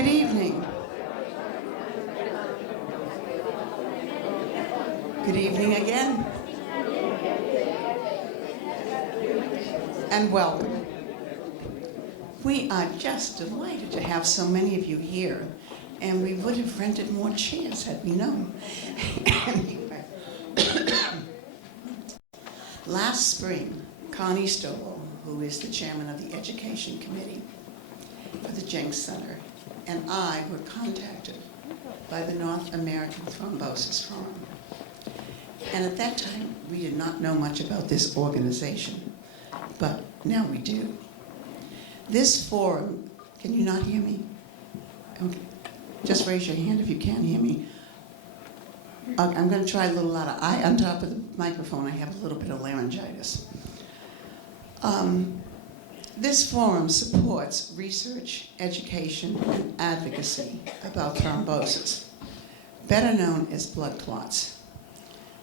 Good evening. Good evening again. And welcome. We are just delighted to have so many of you here, and we would have rented more chairs had we known. Anyway. Last spring, Connie Stoll, who is the chairman of the Education Committee for the Jenks Center, and I were contacted by the North American Thrombosis Forum. And at that time, we did not know much about this organization, but now we do. This forum, can you not hear me? Okay. Just raise your hand if you can't hear me. I'm going to try a little louder. On top of the microphone, I have a little bit of laryngitis. This forum supports research, education, and advocacy about thrombosis, better known as blood clots.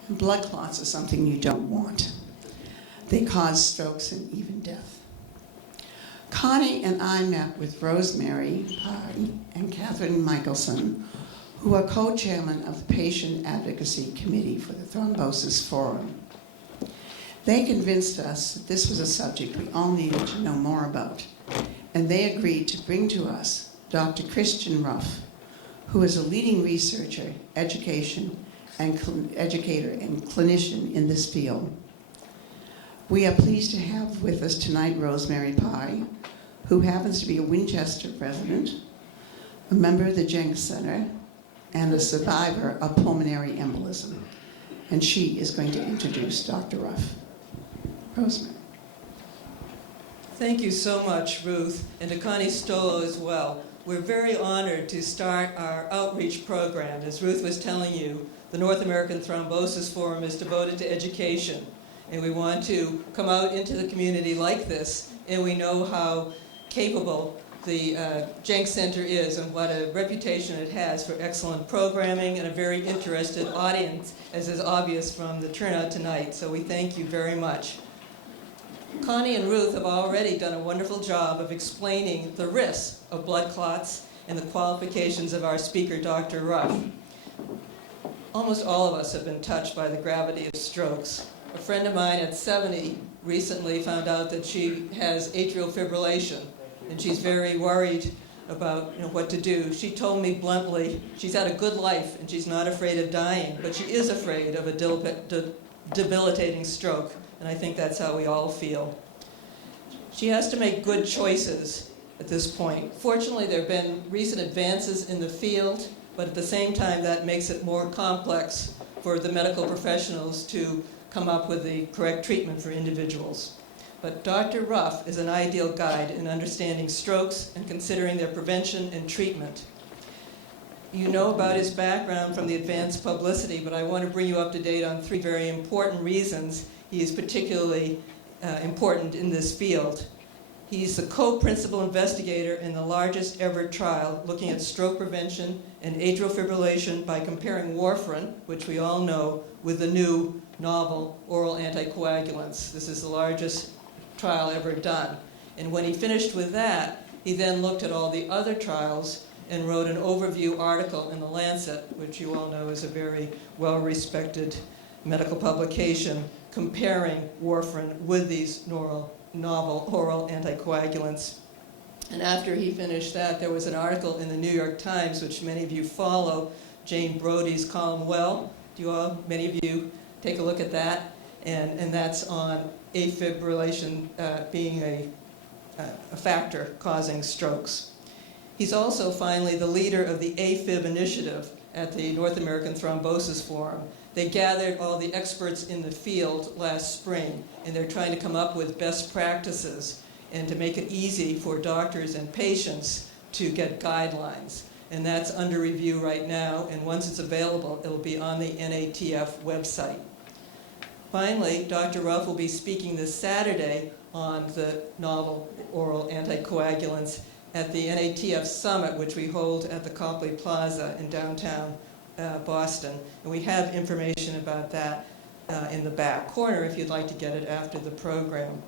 And blood clots are something you don't want. They cause strokes and even death. Connie and I met with Rosemary Pye and Catherine Michelson, who are co-chairmen of the Patient Advocacy Committee for the Thrombosis Forum. They convinced us that this was a subject we all needed to know more about, and they agreed to bring to us Dr. Christian Ruff, who is a leading researcher, educator, and clinician in this field. We are pleased to have with us tonight Rosemary Pye, who happens to be a Winchester resident, a member of the Jenks Center, and a survivor of pulmonary embolism. And she is going to introduce Dr. Ruff. Rosemary. Thank you so much, Ruth, and to Connie Stolo as well. We're very honored to start our outreach program. As Ruth was telling you, the North American Thrombosis Forum is devoted to education, and we want to come out into the community like this, and we know how capable the Jenks Center is and what a reputation it has for excellent programming and a very interested audience, as is obvious from the turnout tonight. So we thank you very much. Connie and Ruth have already done a wonderful job of explaining the risks of blood clots and the qualifications of our speaker, Dr. Ruff. Almost all of us have been touched by the gravity of strokes. A friend of mine at 70 recently found out that she has atrial fibrillation, and she's very worried about what to do. She told me bluntly she's had a good life and she's not afraid of dying, but she is afraid of a debilitating stroke, and I think that's how we all feel. She has to make good choices at this point. Fortunately, there have been recent advances in the field, but at the same time that makes it more complex for the medical professionals to come up with the correct treatment for individuals. But Dr. Ruff is an ideal guide in understanding strokes and considering their prevention and treatment. You know about his background from the advanced publicity, but I want to bring you up to date on 3 very important reasons he is particularly important in this field. He's the co-principal investigator in the largest ever trial looking at stroke prevention and atrial fibrillation by comparing warfarin, which we all know, with the new novel oral anticoagulants. This is the largest trial ever done. And when he finished with that, he then looked at all the other trials and wrote an overview article in The Lancet, which you all know is a very well-respected medical publication, comparing warfarin with these novel oral anticoagulants. And after he finished that, there was an article in the New York Times, which many of you follow, Jane Brody's column well. Many of you take a look at that? And that's on AFib fibrillation being a factor causing strokes. He's also finally the leader of the AFib initiative at the North American Thrombosis Forum. They gathered all the experts in the field last spring, and they're trying to come up with best practices and to make it easy for doctors and patients to get guidelines. And that's under review right now, and once it's available, it'll be on the NATF website. Finally, Dr. Ruff will be speaking this Saturday on the novel oral anticoagulants at the NATF Summit, which we hold at the Copley Plaza in downtown Boston. And we have information about that in the back corner if you'd like to get it after the program.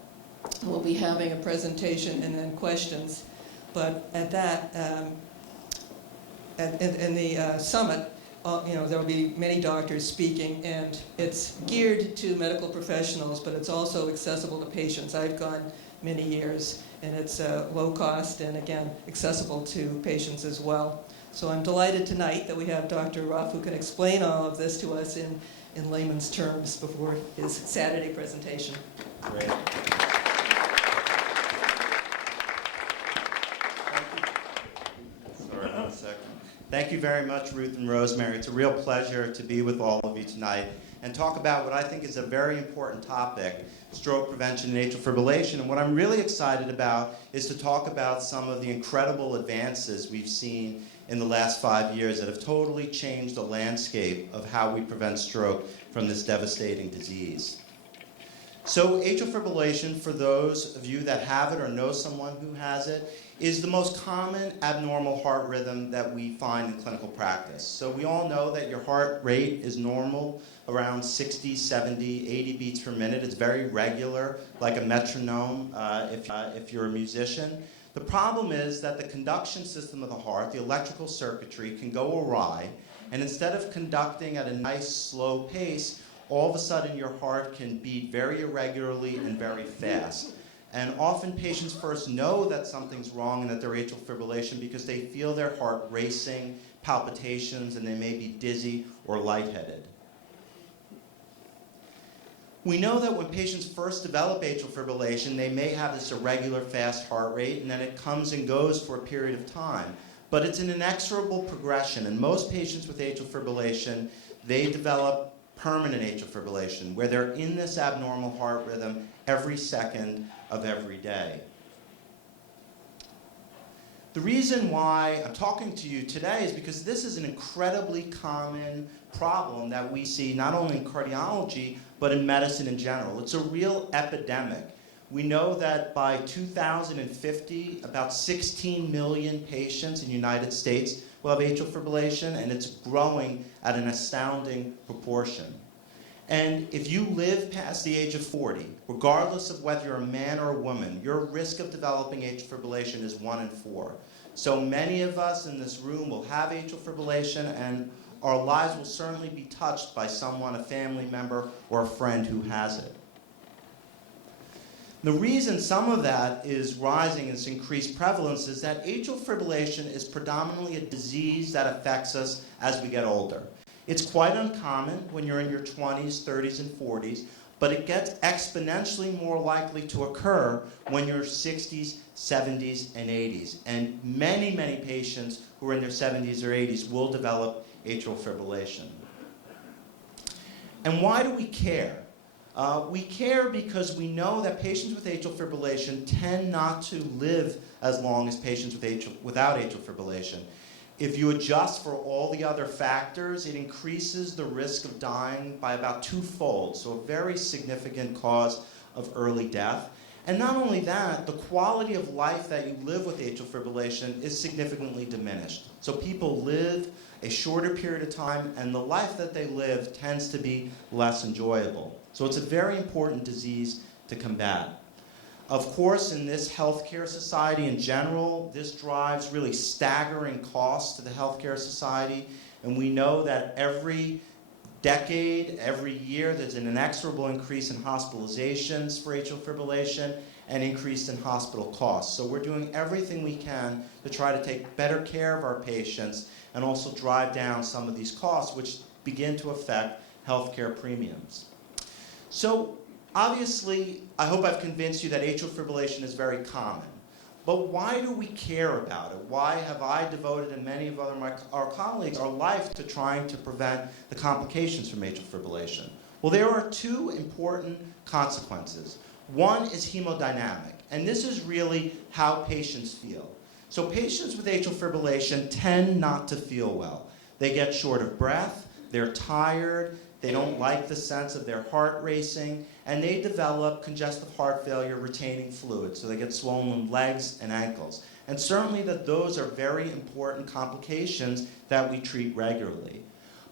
We'll be having a presentation and then questions. But at that, in the summit, there will be many doctors speaking, and it's geared to medical professionals, but it's also accessible to patients. I've gone many years, and it's low cost and, again, accessible to patients as well. So I'm delighted tonight that we have Dr. Ruff, who can explain all of this to us in layman's terms before his Saturday presentation. Great. Sorry, 1 second. Thank you very much, Ruth and Rosemary. It's a real pleasure to be with all of you tonight and talk about what I think is a very important topic, stroke prevention and atrial fibrillation. And what I'm really excited about is to talk about some of the incredible advances we've seen in the last 5 years that have totally changed the landscape of how we prevent stroke from this devastating disease. So atrial fibrillation, for those of you that have it or know someone who has it, is the most common abnormal heart rhythm that we find in clinical practice. So we all know that your heart rate is normal, around 60, 70, 80 beats per minute. It's very regular, like a metronome if you're a musician. The problem is that the conduction system of the heart, the electrical circuitry, can go awry, and instead of conducting at a nice slow pace, all of a sudden your heart can beat very irregularly and very fast. And often patients first know that something's wrong and that they're atrial fibrillation because they feel their heart racing, palpitations, and they may be dizzy or lightheaded. We know that when patients first develop atrial fibrillation, they may have this irregular fast heart rate, and then it comes and goes for a period of time. But it's an inexorable progression, and most patients with atrial fibrillation, they develop permanent atrial fibrillation, where they're in this abnormal heart rhythm every second of every day. The reason why I'm talking to you today is because this is an incredibly common problem that we see not only in cardiology, but in medicine in general. It's a real epidemic. We know that by 2050, about 16 million patients in the United States will have atrial fibrillation, and it's growing at an astounding proportion. And if you live past the age of 40, regardless of whether you're a man or a woman, your risk of developing atrial fibrillation is 1 in 4. So many of us in this room will have atrial fibrillation, and our lives will certainly be touched by someone, a family member, or a friend who has it. The reason some of that is rising, its increased prevalence, is that atrial fibrillation is predominantly a disease that affects us as we get older. It's quite uncommon when you're in your 20s, 30s, and 40s, but it gets exponentially more likely to occur when you're 60s, 70s, and 80s. And many, many patients who are in their 70s or 80s will develop atrial fibrillation. And why do we care? We care because we know that patients with atrial fibrillation tend not to live as long as patients without atrial fibrillation. If you adjust for all the other factors, it increases the risk of dying by about 2-fold, so a very significant cause of early death. And not only that, the quality of life that you live with atrial fibrillation is significantly diminished. So people live a shorter period of time, and the life that they live tends to be less enjoyable. So it's a very important disease to combat. Of course, in this healthcare society in general, this drives really staggering costs to the healthcare society. And we know that every decade, every year, there's an inexorable increase in hospitalizations for atrial fibrillation and increase in hospital costs. So we're doing everything we can to try to take better care of our patients and also drive down some of these costs, which begin to affect healthcare premiums. So obviously, I hope I've convinced you that atrial fibrillation is very common. But why do we care about it? Why have I devoted, and many of our colleagues, our life to trying to prevent the complications from atrial fibrillation? Well, there are 2 important consequences. One is hemodynamic, and this is really how patients feel. So patients with atrial fibrillation tend not to feel well. They get short of breath, they're tired, they don't like the sense of their heart racing, and they develop congestive heart failure retaining fluid, so they get swollen legs and ankles. And certainly that those are very important complications that we treat regularly.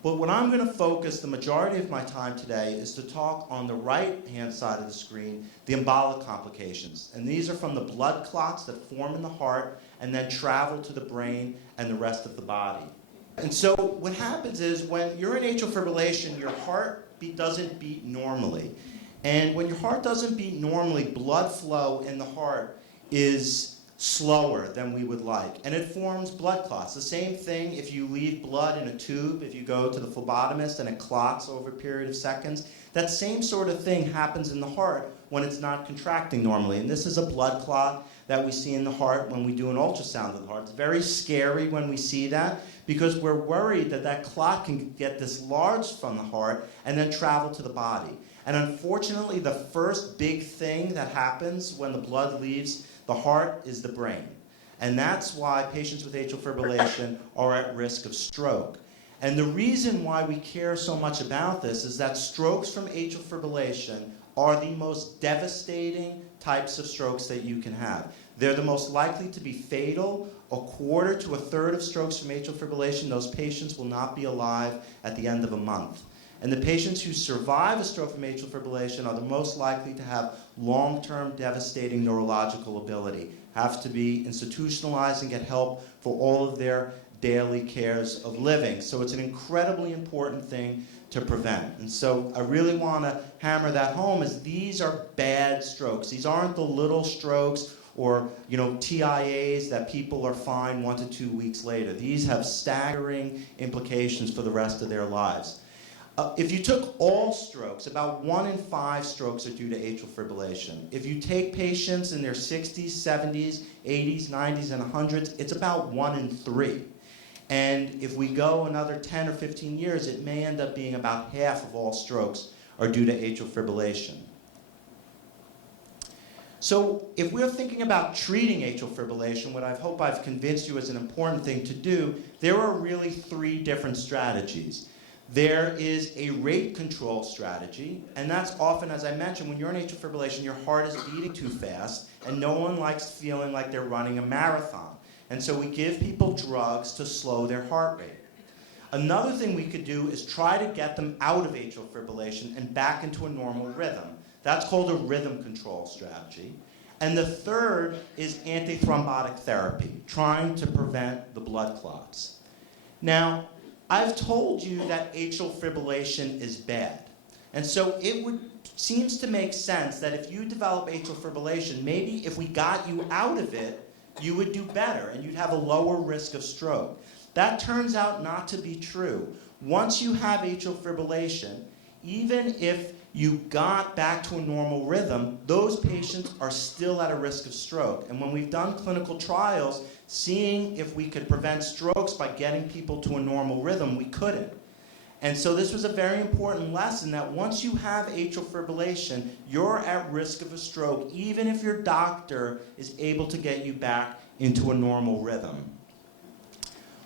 But what I'm going to focus the majority of my time today is to talk on the right-hand side of the screen, the embolic complications. And these are from the blood clots that form in the heart and then travel to the brain and the rest of the body. And so what happens is when you're in atrial fibrillation, your heartbeat doesn't beat normally. And when your heart doesn't beat normally, blood flow in the heart is slower than we would like. And it forms blood clots. The same thing if you leave blood in a tube, if you go to the phlebotomist and it clots over a period of seconds. That same sort of thing happens in the heart when it's not contracting normally. And this is a blood clot that we see in the heart when we do an ultrasound of the heart. It's very scary when we see that because we're worried that that clot can get dislodged from the heart and then travel to the body. And unfortunately, the first big thing that happens when the blood leaves the heart is the brain. And that's why patients with atrial fibrillation are at risk of stroke. And the reason why we care so much about this is that strokes from atrial fibrillation are the most devastating types of strokes that you can have. They're the most likely to be fatal. A quarter to a third of strokes from atrial fibrillation, those patients will not be alive at the end of a month. And the patients who survive a stroke from atrial fibrillation are the most likely to have long-term devastating neurological ability, have to be institutionalized and get help for all of their daily cares of living. So it's an incredibly important thing to prevent. And so I really want to hammer that home as these are bad strokes. These aren't the little strokes or TIAs that people are fine 1 to 2 weeks later. These have staggering implications for the rest of their lives. If you took all strokes, about 1 in 5 strokes are due to atrial fibrillation. If you take patients in their 60s, 70s, 80s, 90s, and 100s, it's about 1 in 3. And if we go another 10 or 15 years, it may end up being about half of all strokes are due to atrial fibrillation. So if we're thinking about treating atrial fibrillation, what I hope I've convinced you is an important thing to do, there are really 3 different strategies. There is a rate control strategy, and that's often, as I mentioned, when you're in atrial fibrillation, your heart is beating too fast, and no one likes feeling like they're running a marathon. And so we give people drugs to slow their heart rate. Another thing we could do is try to get them out of atrial fibrillation and back into a normal rhythm. That's called a rhythm control strategy. And the third is antithrombotic therapy, trying to prevent the blood clots. Now, I've told you that atrial fibrillation is bad. And so seems to make sense that if you develop atrial fibrillation, maybe if we got you out of it, you would do better and you'd have a lower risk of stroke. That turns out not to be true. Once you have atrial fibrillation, even if you got back to a normal rhythm, those patients are still at a risk of stroke. And when we've done clinical trials, seeing if we could prevent strokes by getting people to a normal rhythm, we couldn't. And so this was a very important lesson that once you have atrial fibrillation, you're at risk of a stroke, even if your doctor is able to get you back into a normal rhythm.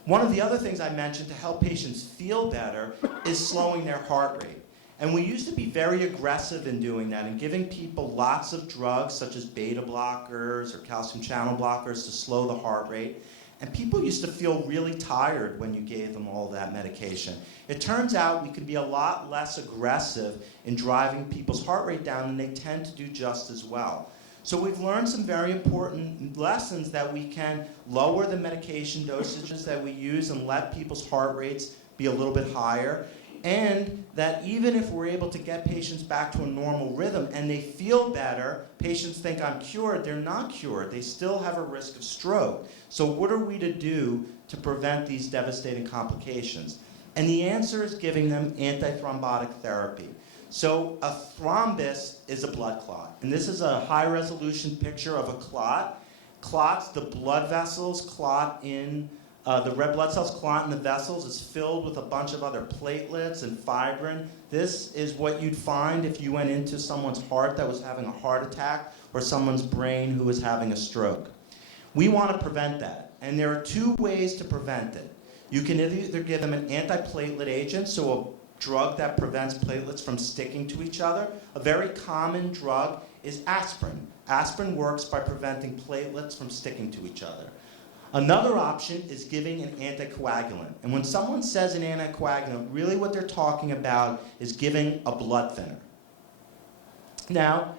One of the other things I mentioned to help patients feel better is slowing their heart rate. And we used to be very aggressive in doing that and giving people lots of drugs such as beta blockers or calcium channel blockers to slow the heart rate. And people used to feel really tired when you gave them all that medication. It turns out we could be a lot less aggressive in driving people's heart rate down, and they tend to do just as well. So we've learned some very important lessons that we can lower the medication dosages that we use and let people's heart rates be a little bit higher. And that even if we're able to get patients back to a normal rhythm and they feel better, patients think I'm cured, they're not cured. They still have a risk of stroke. So what are we to do to prevent these devastating complications? And the answer is giving them antithrombotic therapy. So a thrombus is a blood clot. And this is a high-resolution picture of a clot. Clots, the blood vessels clot in the red blood cells clot in the vessels. Is filled with a bunch of other platelets and fibrin. This is what you'd find if you went into someone's heart that was having a heart attack or someone's brain who was having a stroke. We want to prevent that. And there are 2 ways to prevent it. You can either give them an antiplatelet agent, so a drug that prevents platelets from sticking to each other. A very common drug is aspirin. Aspirin works by preventing platelets from sticking to each other. Another option is giving an anticoagulant. And when someone says an anticoagulant, really what they're talking about is giving a blood thinner. Now,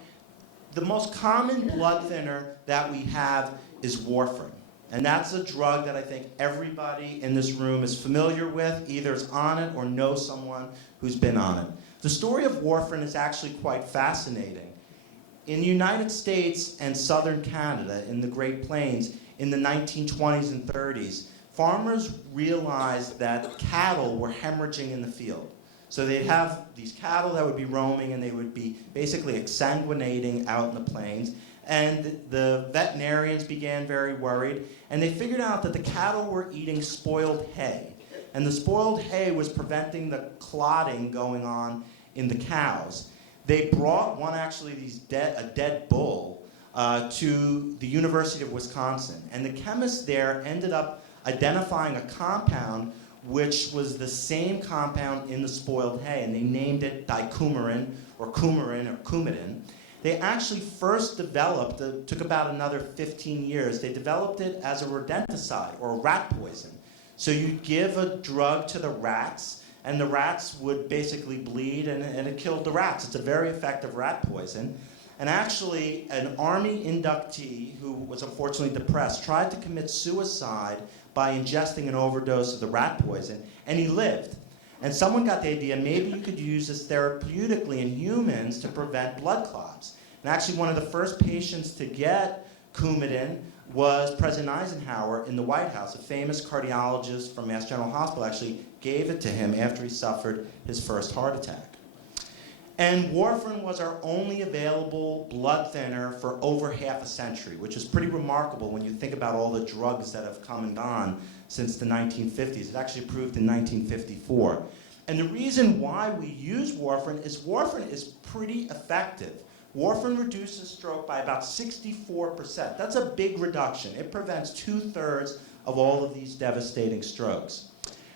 the most common blood thinner that we have is warfarin. And that's a drug that I think everybody in this room is familiar with, either is on it or knows someone who's been on it. The story of warfarin is actually quite fascinating. In the United States and southern Canada, in the Great Plains, in the 1920s and 30s, farmers realized that cattle were hemorrhaging in the field. So they'd have these cattle that would be roaming, and they would be basically exsanguinating out in the plains. And the veterinarians began very worried, and they figured out that the cattle were eating spoiled hay. And the spoiled hay was preventing the clotting going on in the cows. They brought a dead bull to the University of Wisconsin. And the chemists there ended up identifying a compound which was the same compound in the spoiled hay, and they named it dicoumarin or coumadin. They actually first developed, it took about another 15 years, they developed it as a rodenticide or a rat poison. So you'd give a drug to the rats, and the rats would basically bleed, and it killed the rats. It's a very effective rat poison. And actually, an Army inductee who was unfortunately depressed tried to commit suicide by ingesting an overdose of the rat poison, and he lived. And someone got the idea, maybe you could use this therapeutically in humans to prevent blood clots. And actually, one of the first patients to get Coumadin was President Eisenhower in the White House. A famous cardiologist from Mass General Hospital actually gave it to him after he suffered his first heart attack. And warfarin was our only available blood thinner for over half a century, which is pretty remarkable when you think about all the drugs that have come and gone since the 1950s. It actually approved in 1954. And the reason why we use warfarin is pretty effective. Warfarin reduces stroke by about 64%. That's a big reduction. It prevents 2/3 of all of these devastating strokes.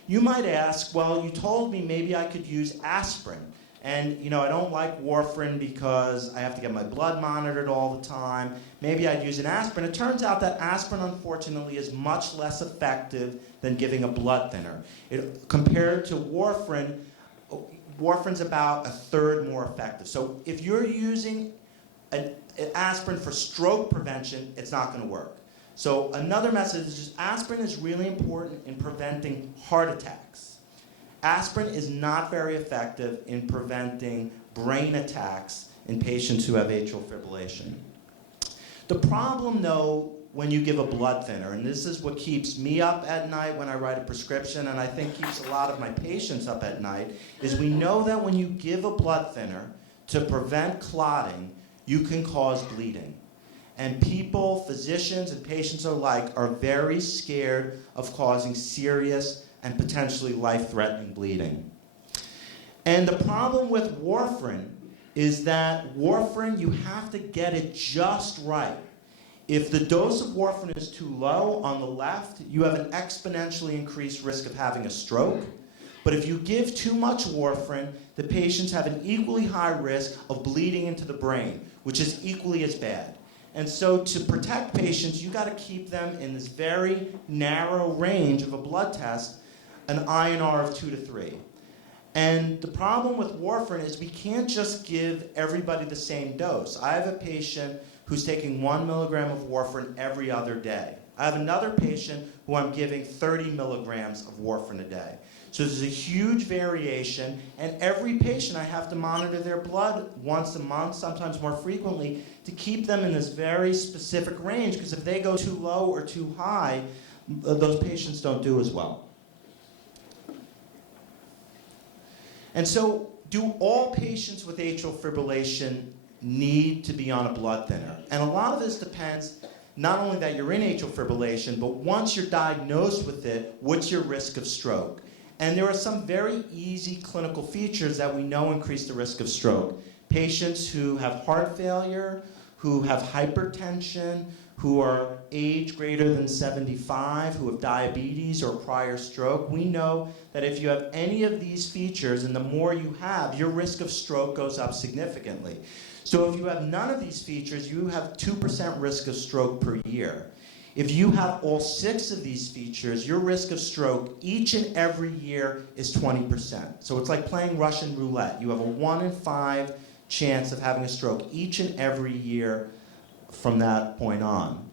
You might ask, well, you told me maybe I could use aspirin. And I don't like warfarin because I have to get my blood monitored all the time. Maybe I'd use an aspirin. It turns out that aspirin, unfortunately, is much less effective than giving a blood thinner. Compared to warfarin, warfarin's about 1/3 more effective. So if you're using an aspirin for stroke prevention, it's not going to work. So another message is aspirin is really important in preventing heart attacks. Aspirin is not very effective in preventing brain attacks in patients who have atrial fibrillation. The problem, though, when you give a blood thinner, and this is what keeps me up at night when I write a prescription, and I think keeps a lot of my patients up at night, is we know that when you give a blood thinner to prevent clotting, you can cause bleeding. And people, physicians and patients alike, are very scared of causing serious and potentially life-threatening bleeding. And the problem with warfarin is that warfarin, you have to get it just right. If the dose of warfarin is too low on the left, you have an exponentially increased risk of having a stroke. But if you give too much warfarin, the patients have an equally high risk of bleeding into the brain, which is equally as bad. And so to protect patients, you got to keep them in this very narrow range of a blood test, an INR of 2 to 3. And the problem with warfarin is we can't just give everybody the same dose. I have a patient who's taking 1 milligram of warfarin every other day. I have another patient who I'm giving 30 milligrams of warfarin a day. So there's a huge variation, and every patient I have to monitor their blood once a month, sometimes more frequently, to keep them in this very specific range, because if they go too low or too high, those patients don't do as well. And so, do all patients with atrial fibrillation need to be on a blood thinner? And a lot of this depends not only that you're in atrial fibrillation, but once you're diagnosed with it, what's your risk of stroke? And there are some very easy clinical features that we know increase the risk of stroke. Patients who have heart failure, who have hypertension, who are age greater than 75, who have diabetes or prior stroke, we know that if you have any of these features, and the more you have, your risk of stroke goes up significantly. So if you have none of these features, you have 2% risk of stroke per year. If you have all 6 of these features, your risk of stroke each and every year is 20%. So it's like playing Russian roulette. You have a 1 in 5 chance of having a stroke each and every year from that point on.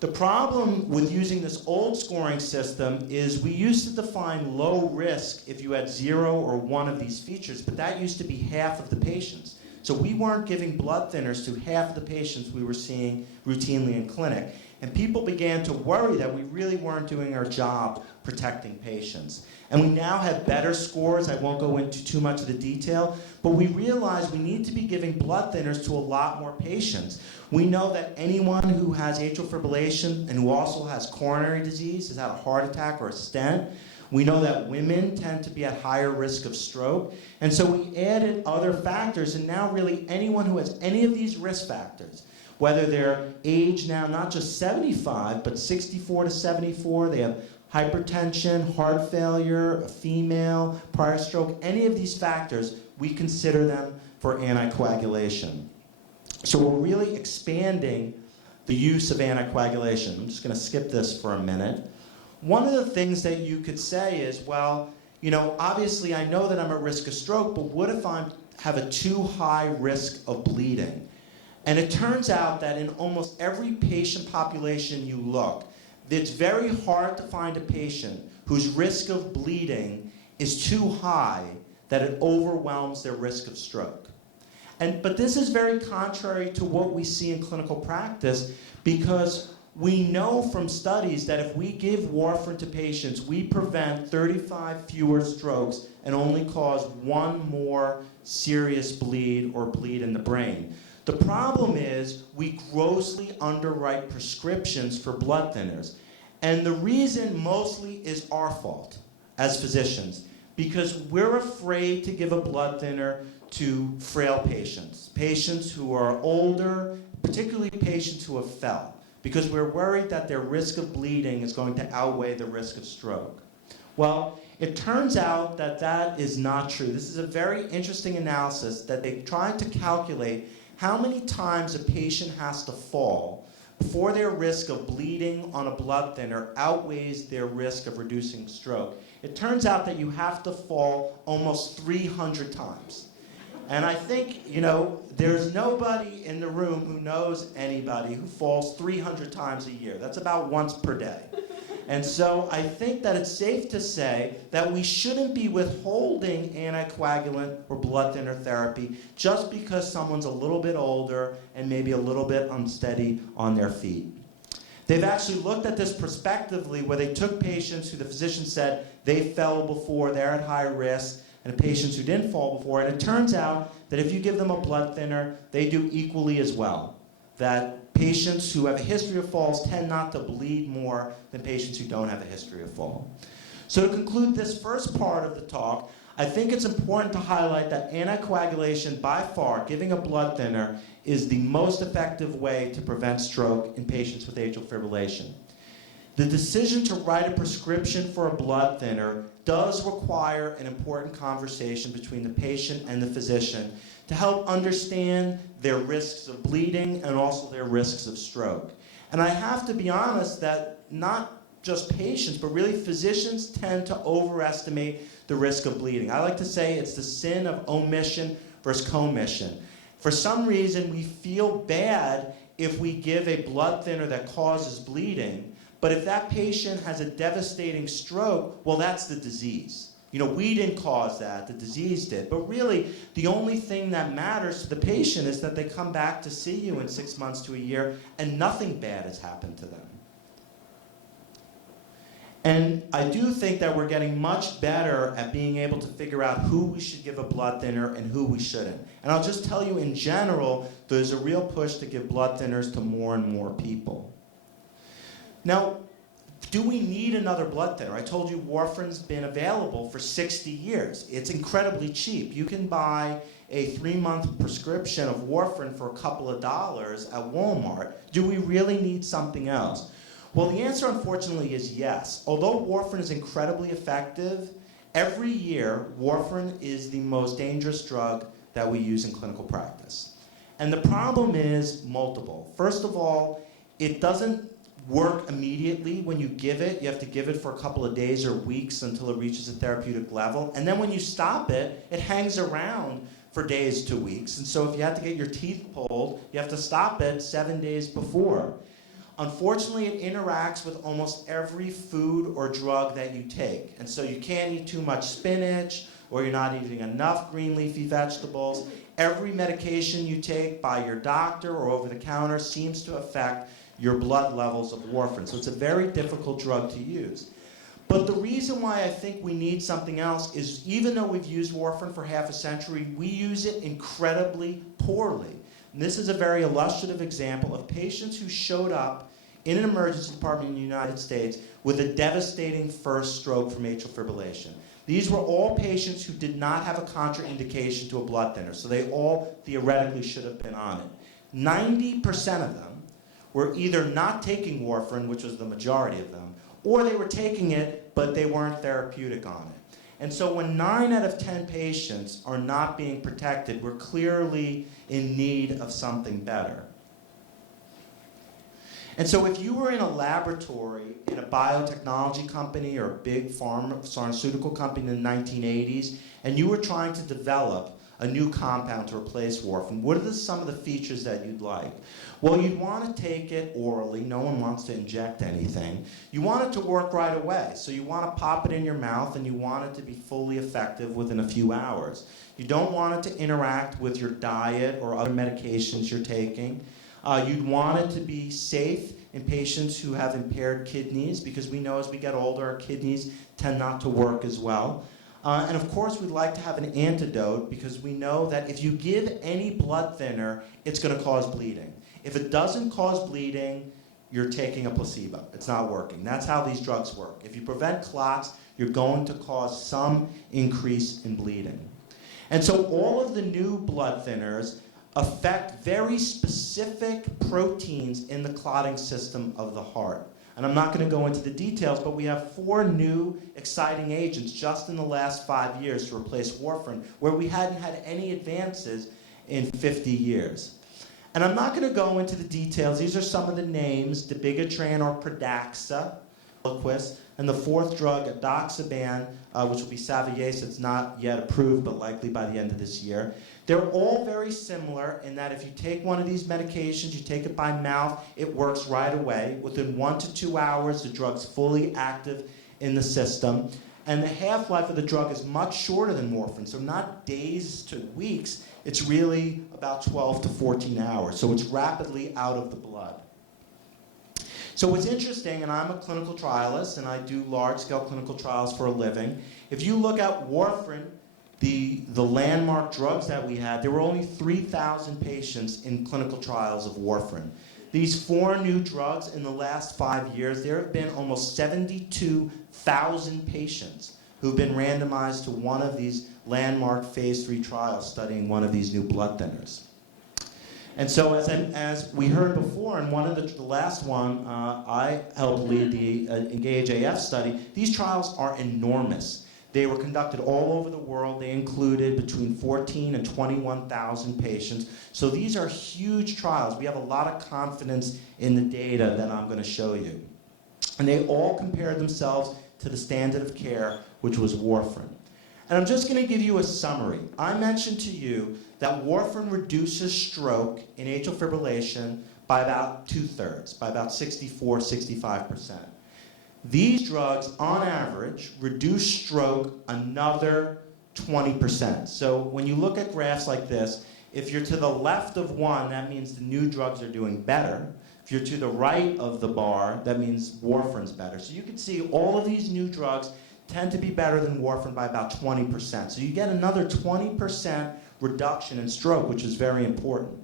The problem with using this old scoring system is we used to define low risk if you had 0 or 1 of these features, but that used to be half of the patients. So we weren't giving blood thinners to half of the patients we were seeing routinely in clinic. And people began to worry that we really weren't doing our job protecting patients. And we now have better scores. I won't go into too much of the detail, but we realize we need to be giving blood thinners to a lot more patients. We know that anyone who has atrial fibrillation and who also has coronary disease, has had a heart attack or a stent, we know that women tend to be at higher risk of stroke. And so we added other factors, and now really anyone who has any of these risk factors, whether they're age now not just 75, but 64 to 74, they have hypertension, heart failure, a female, prior stroke, any of these factors, we consider them for anticoagulation. So we're really expanding the use of anticoagulation. I'm just going to skip this for a minute. One of the things that you could say is, well, you know, obviously I know that I'm at risk of stroke, but what if I have a too high risk of bleeding? And it turns out that in almost every patient population you look, it's very hard to find a patient whose risk of bleeding is too high that it overwhelms their risk of stroke. But this is very contrary to what we see in clinical practice, because we know from studies that if we give warfarin to patients, we prevent 35 fewer strokes and only cause 1 more serious bleed or bleed in the brain. The problem is we grossly underwrite prescriptions for blood thinners. And the reason mostly is our fault as physicians, because we're afraid to give a blood thinner to frail patients, patients who are older, particularly patients who have fell, because we're worried that their risk of bleeding is going to outweigh the risk of stroke. Well, it turns out that that is not true. This is a very interesting analysis that they tried to calculate how many times a patient has to fall before their risk of bleeding on a blood thinner outweighs their risk of reducing stroke. It turns out that you have to fall almost 300 times. And I think, you know, there's nobody in the room who knows anybody who falls 300 times a year. That's about once per day. And so I think that it's safe to say that we shouldn't be withholding anticoagulant or blood thinner therapy just because someone's a little bit older and maybe a little bit unsteady on their feet. They've actually looked at this prospectively, where they took patients who the physician said they fell before, they're at high risk, and patients who didn't fall before. And it turns out that if you give them a blood thinner, they do equally as well. That patients who have a history of falls tend not to bleed more than patients who don't have a history of fall. So to conclude this first part of the talk, I think it's important to highlight that anticoagulation, by far, giving a blood thinner, is the most effective way to prevent stroke in patients with atrial fibrillation. The decision to write a prescription for a blood thinner does require an important conversation between the patient and the physician to help understand their risks of bleeding and also their risks of stroke. And I have to be honest that not just patients, but really physicians tend to overestimate the risk of bleeding. I like to say it's the sin of omission versus commission. For some reason, we feel bad if we give a blood thinner that causes bleeding, but if that patient has a devastating stroke, well, that's the disease. You know, we didn't cause that, the disease did. But really, the only thing that matters to the patient is that they come back to see you in 6 months to a year and nothing bad has happened to them. And I do think that we're getting much better at being able to figure out who we should give a blood thinner and who we shouldn't. And I'll just tell you in general, there's a real push to give blood thinners to more and more people. Now, do we need another blood thinner? I told you warfarin's been available for 60 years. It's incredibly cheap. You can buy a 3-month prescription of warfarin for a couple of dollars at Walmart. Do we really need something else? Well, the answer, unfortunately, is yes. Although warfarin is incredibly effective, every year, warfarin is the most dangerous drug that we use in clinical practice. And the problem is multiple. First of all, it doesn't work immediately when you give it. You have to give it for a couple of days or weeks until it reaches a therapeutic level. And then when you stop it, it hangs around for days to weeks. And so if you have to get your teeth pulled, you have to stop it 7 days before. Unfortunately, it interacts with almost every food or drug that you take. And so you can't eat too much spinach, or you're not eating enough green leafy vegetables. Every medication you take by your doctor or over the counter seems to affect your blood levels of warfarin. So it's a very difficult drug to use. But the reason why I think we need something else is, even though we've used warfarin for half a century, we use it incredibly poorly. And this is a very illustrative example of patients who showed up in an emergency department in the United States with a devastating first stroke from atrial fibrillation. These were all patients who did not have a contraindication to a blood thinner, so they all theoretically should have been on it. 90% of them were either not taking warfarin, which was the majority of them, or they were taking it, but they weren't therapeutic on it. And so when 9 out of 10 patients are not being protected, we're clearly in need of something better. And so if you were in a laboratory in a biotechnology company or a big pharmaceutical company in the 1980s, and you were trying to develop a new compound to replace warfarin, what are some of the features that you'd like? Well, you'd want to take it orally. No one wants to inject anything. You want it to work right away. So you want to pop it in your mouth, and you want it to be fully effective within a few hours. You don't want it to interact with your diet or other medications you're taking. You'd want it to be safe in patients who have impaired kidneys, because we know as we get older, our kidneys tend not to work as well. And of course, we'd like to have an antidote, because we know that if you give any blood thinner, it's going to cause bleeding. If it doesn't cause bleeding, you're taking a placebo. It's not working. That's how these drugs work. If you prevent clots, you're going to cause some increase in bleeding. And so all of the new blood thinners affect very specific proteins in the clotting system of the heart. And I'm not going to go into the details, but we have 4 new exciting agents just in the last 5 years to replace warfarin, where we hadn't had any advances in 50 years. And I'm not going to go into the details. These are some of the names: dabigatran or Pradaxa, and the 4th drug, edoxaban, which will be Savayese. It's not yet approved, but likely by the end of this year. They're all very similar in that if you take one of these medications, you take it by mouth, it works right away. Within 1 to 2 hours, the drug's fully active in the system. And the half-life of the drug is much shorter than warfarin, so not days to weeks. It's really about 12 to 14 hours, so it's rapidly out of the blood. So what's interesting, and I'm a clinical trialist, and I do large-scale clinical trials for a living. If you look at warfarin, the landmark drugs that we had, there were only 3,000 patients in clinical trials of warfarin. These 4 new drugs in the last 5 years, there have been almost 72,000 patients who've been randomized to one of these landmark phase 3 trials studying one of these new blood thinners. And so as we heard before, in one of the last one, I helped lead the Engage AF study. These trials are enormous. They were conducted all over the world. They included between 14 and 21,000 patients. So these are huge trials. We have a lot of confidence in the data that I'm going to show you. And they all compared themselves to the standard of care, which was warfarin. And I'm just going to give you a summary. I mentioned to you that warfarin reduces stroke in atrial fibrillation by about 2/3, by about 64, 65%. These drugs, on average, reduce stroke another 20%. So when you look at graphs like this, if you're to the left of one, that means the new drugs are doing better. If you're to the right of the bar, that means warfarin's better. So you can see all of these new drugs tend to be better than warfarin by about 20%. So you get another 20% reduction in stroke, which is very important.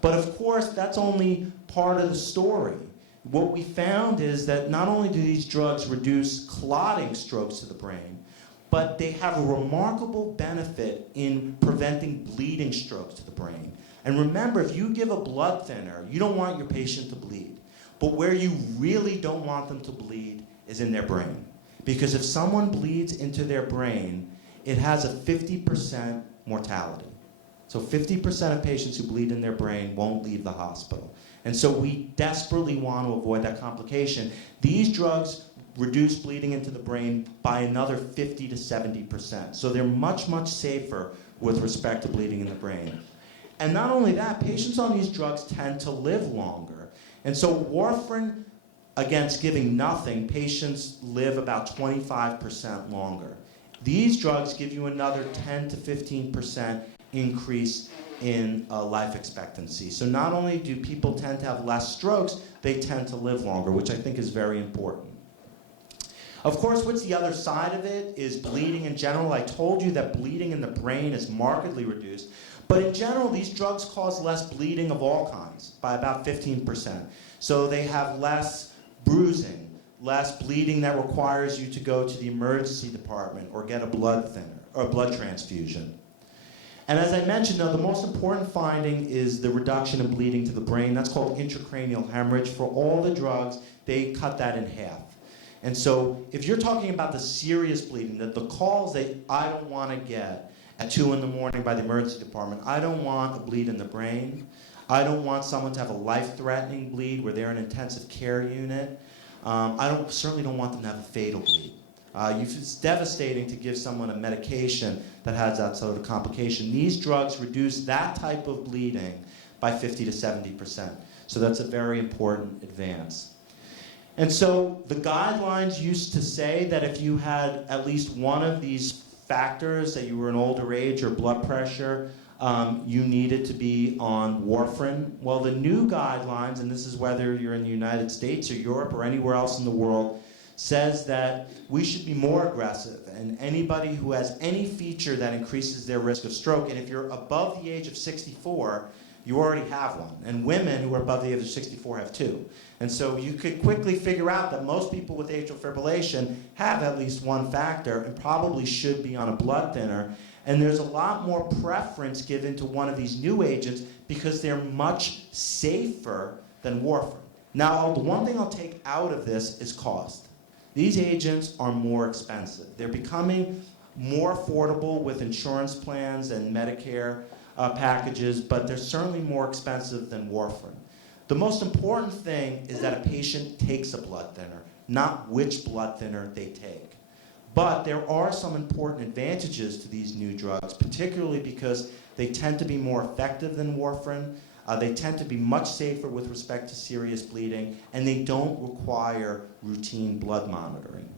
But of course, that's only part of the story. What we found is that not only do these drugs reduce clotting strokes to the brain, but they have a remarkable benefit in preventing bleeding strokes to the brain. And remember, if you give a blood thinner, you don't want your patient to bleed. But where you really don't want them to bleed is in their brain. Because if someone bleeds into their brain, it has a 50% mortality. So 50% of patients who bleed in their brain won't leave the hospital. And so we desperately want to avoid that complication. These drugs reduce bleeding into the brain by another 50 to 70%. So they're much, much safer with respect to bleeding in the brain. And not only that, patients on these drugs tend to live longer. And so warfarin, against giving nothing, patients live about 25% longer. These drugs give you another 10 to 15% increase in life expectancy. So not only do people tend to have less strokes, they tend to live longer, which I think is very important. Of course, what's the other side of it is bleeding in general. I told you that bleeding in the brain is markedly reduced. But in general, these drugs cause less bleeding of all kinds, by about 15%. So they have less bruising, less bleeding that requires you to go to the emergency department or get a blood thinner or a blood transfusion. And as I mentioned, though, the most important finding is the reduction in bleeding to the brain. That's called intracranial hemorrhage. For all the drugs, they cut that in half. And so if you're talking about the serious bleeding, the calls that I don't want to get at 2 in the morning by the emergency department, I don't want a bleed in the brain. I don't want someone to have a life-threatening bleed where they're in an intensive care unit. I certainly don't want them to have a fatal bleed. It's devastating to give someone a medication that has that sort of complication. These drugs reduce that type of bleeding by 50 to 70%. So that's a very important advance. And so the guidelines used to say that if you had at least one of these factors, that you were an older age or blood pressure, you needed to be on warfarin. Well, the new guidelines, and this is whether you're in the United States or Europe or anywhere else in the world, says that we should be more aggressive. And anybody who has any feature that increases their risk of stroke, and if you're above the age of 64, you already have one. And women who are above the age of 64 have two. And so you could quickly figure out that most people with atrial fibrillation have at least one factor and probably should be on a blood thinner. And there's a lot more preference given to one of these new agents because they're much safer than warfarin. Now, the one thing I'll take out of this is cost. These agents are more expensive. They're becoming more affordable with insurance plans and Medicare packages, but they're certainly more expensive than warfarin. The most important thing is that a patient takes a blood thinner, not which blood thinner they take. But there are some important advantages to these new drugs, particularly because they tend to be more effective than warfarin, they tend to be much safer with respect to serious bleeding, and they don't require routine blood monitoring.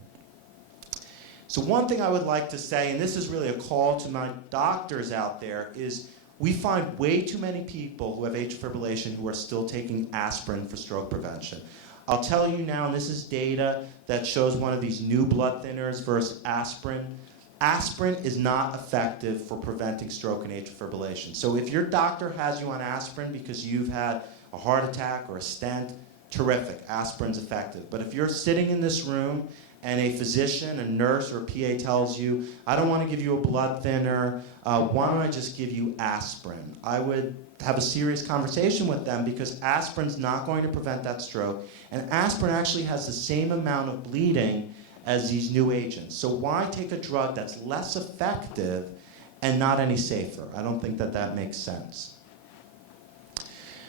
So one thing I would like to say, and this is really a call to my doctors out there, is we find way too many people who have atrial fibrillation who are still taking aspirin for stroke prevention. I'll tell you now, and this is data that shows one of these new blood thinners versus aspirin. Aspirin is not effective for preventing stroke and atrial fibrillation. So if your doctor has you on aspirin because you've had a heart attack or a stent, terrific, aspirin's effective. But if you're sitting in this room and a physician, a nurse, or a PA tells you, I don't want to give you a blood thinner, why don't I just give you aspirin? I would have a serious conversation with them because aspirin's not going to prevent that stroke, and aspirin actually has the same amount of bleeding as these new agents. So why take a drug that's less effective and not any safer? I don't think that that makes sense.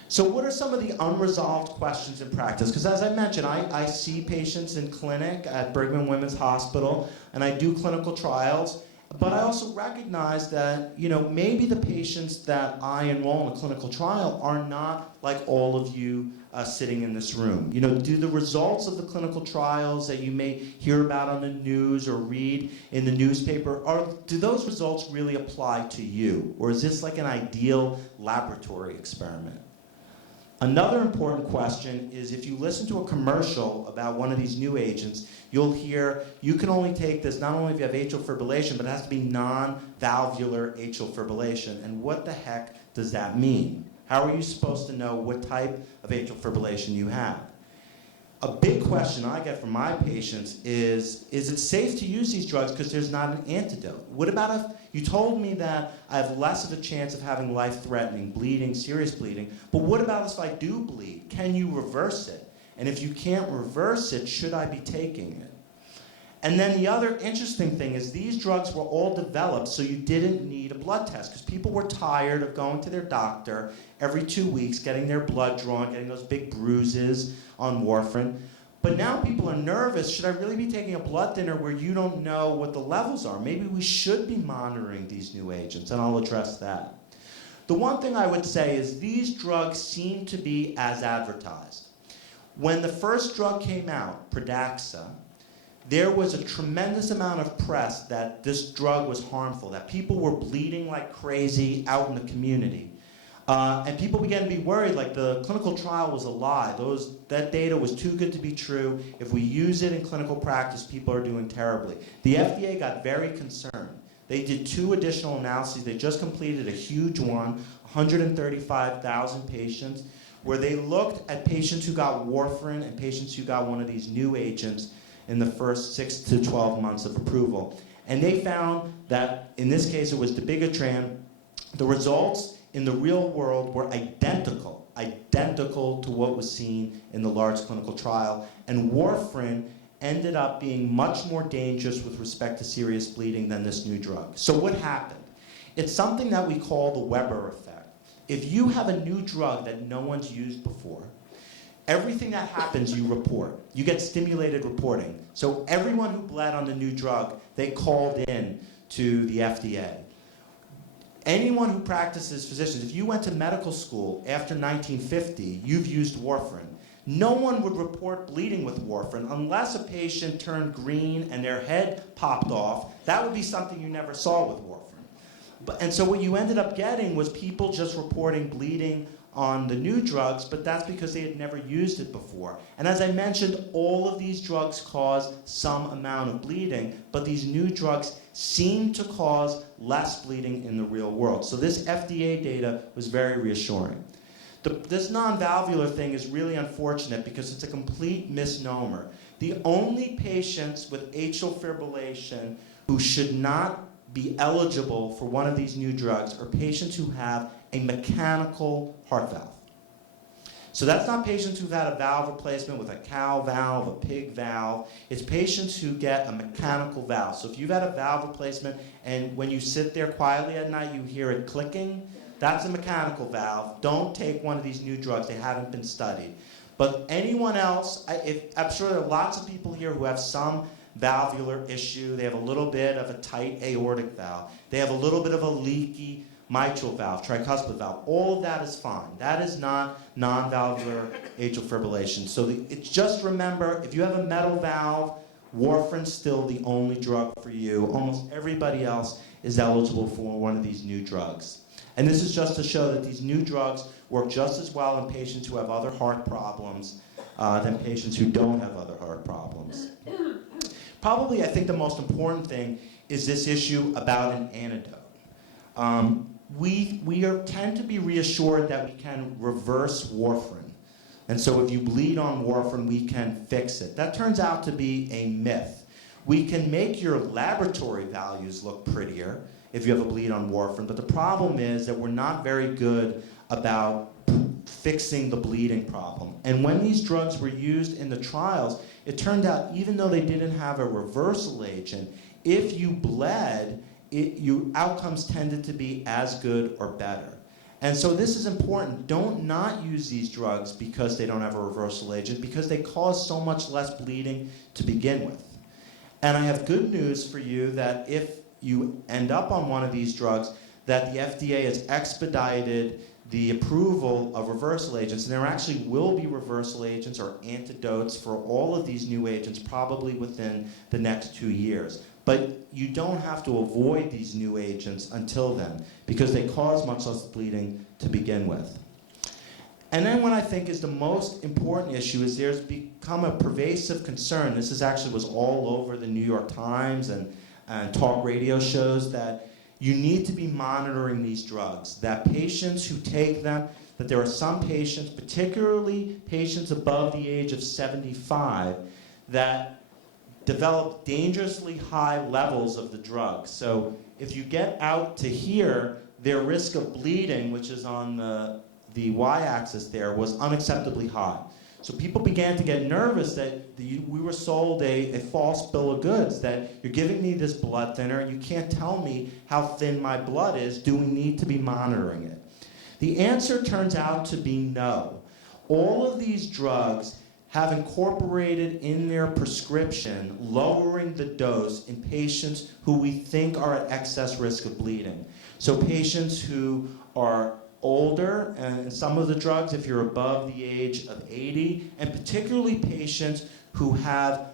So what are some of the unresolved questions in practice? Because as I mentioned, I see patients in clinic at Brigham and Women's Hospital, and I do clinical trials, but I also recognize that, maybe the patients that I enroll in a clinical trial are not like all of you sitting in this room. Do the results of the clinical trials that you may hear about on the news or read in the newspaper, do those results really apply to you? Or is this like an ideal laboratory experiment? Another important question is if you listen to a commercial about one of these new agents, you'll hear you can only take this not only if you have atrial fibrillation, but it has to be non-valvular atrial fibrillation. And what the heck does that mean? How are you supposed to know what type of atrial fibrillation you have? A big question I get from my patients is it safe to use these drugs because there's not an antidote? What about if you told me that I have less of a chance of having life-threatening bleeding, serious bleeding, but what about if I do bleed? Can you reverse it? And if you can't reverse it, should I be taking it? And then the other interesting thing is these drugs were all developed so you didn't need a blood test because people were tired of going to their doctor every 2 weeks, getting their blood drawn, getting those big bruises on warfarin. But now people are nervous. Should I really be taking a blood thinner where you don't know what the levels are? Maybe we should be monitoring these new agents, and I'll address that. The one thing I would say is these drugs seem to be as advertised. When the first drug came out, Pradaxa, there was a tremendous amount of press that this drug was harmful, that people were bleeding like crazy out in the community. And people began to be worried, like the clinical trial was a lie. That data was too good to be true. If we use it in clinical practice, people are doing terribly. The FDA got very concerned. They did 2 additional analyses. They just completed a huge one, 135,000 patients, where they looked at patients who got warfarin and patients who got one of these new agents in the first 6 to 12 months of approval. And they found that, in this case, it was dabigatran. The results in the real world were identical to what was seen in the large clinical trial. And warfarin ended up being much more dangerous with respect to serious bleeding than this new drug. So what happened? It's something that we call the Weber effect. If you have a new drug that no one's used before, everything that happens you report. You get stimulated reporting. So everyone who bled on the new drug, they called in to the FDA. Anyone who practices physicians, if you went to medical school after 1950, you've used warfarin. No one would report bleeding with warfarin unless a patient turned green and their head popped off. That would be something you never saw with warfarin. And so what you ended up getting was people just reporting bleeding on the new drugs, but that's because they had never used it before. And as I mentioned, all of these drugs cause some amount of bleeding, but these new drugs seem to cause less bleeding in the real world. So this FDA data was very reassuring. This non-valvular thing is really unfortunate because it's a complete misnomer. The only patients with atrial fibrillation who should not be eligible for one of these new drugs are patients who have a mechanical heart valve. So that's not patients who've had a valve replacement with a cow valve, a pig valve. It's patients who get a mechanical valve. So if you've had a valve replacement and when you sit there quietly at night you hear it clicking, that's a mechanical valve. Don't take one of these new drugs. They haven't been studied. But anyone else, I'm sure there are lots of people here who have some valvular issue. They have a little bit of a tight aortic valve. They have a little bit of a leaky mitral valve, tricuspid valve. All of that is fine. That is not non-valvular atrial fibrillation. So it's just remember, if you have a metal valve, warfarin's still the only drug for you. Almost everybody else is eligible for one of these new drugs. And this is just to show that these new drugs work just as well in patients who have other heart problems than patients who don't have other heart problems. Probably, I think the most important thing is this issue about an antidote. We tend to be reassured that we can reverse warfarin. And so if you bleed on warfarin, we can fix it. That turns out to be a myth. We can make your laboratory values look prettier if you have a bleed on warfarin, but the problem is that we're not very good about fixing the bleeding problem. And when these drugs were used in the trials, it turned out even though they didn't have a reversal agent, if you bled, your outcomes tended to be as good or better. And so this is important. Don't not use these drugs because they don't have a reversal agent, because they cause so much less bleeding to begin with. And I have good news for you that if you end up on one of these drugs, that the FDA has expedited the approval of reversal agents. And there actually will be reversal agents or antidotes for all of these new agents probably within the next 2 years. But you don't have to avoid these new agents until then, because they cause much less bleeding to begin with. And then what I think is the most important issue is there's become a pervasive concern. This was all over the New York Times and talk radio shows, that you need to be monitoring these drugs, that patients who take them, that there are some patients, particularly patients above the age of 75, that develop dangerously high levels of the drug. So if you get out to here, their risk of bleeding, which is on the y-axis there, was unacceptably high. So people began to get nervous that we were sold a false bill of goods, that you're giving me this blood thinner, and you can't tell me how thin my blood is. Do we need to be monitoring it? The answer turns out to be no. All of these drugs have incorporated in their prescription lowering the dose in patients who we think are at excess risk of bleeding. So patients who are older, and some of the drugs if you're above the age of 80, and particularly patients who have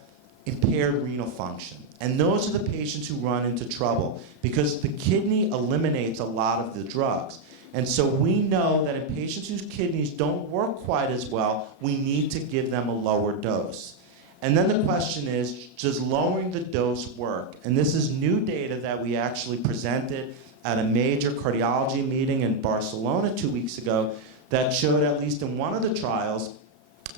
impaired renal function. And those are the patients who run into trouble because the kidney eliminates a lot of the drugs. And so we know that in patients whose kidneys don't work quite as well, we need to give them a lower dose. And then the question is, does lowering the dose work? And this is new data that we actually presented at a major cardiology meeting in Barcelona 2 weeks ago that showed, at least in one of the trials,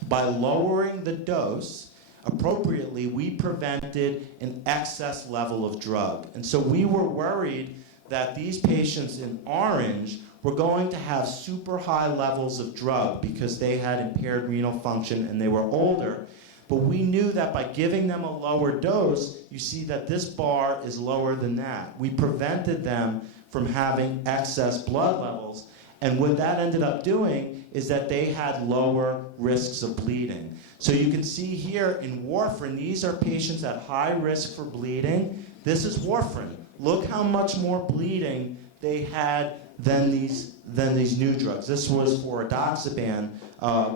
by lowering the dose appropriately, we prevented an excess level of drug. And so we were worried that these patients in orange were going to have super high levels of drug because they had impaired renal function and they were older. But we knew that by giving them a lower dose, you see that this bar is lower than that. We prevented them from having excess blood levels. And what that ended up doing is that they had lower risks of bleeding. So you can see here in warfarin, these are patients at high risk for bleeding. This is warfarin. Look how much more bleeding they had than these new drugs. This was for edoxaban,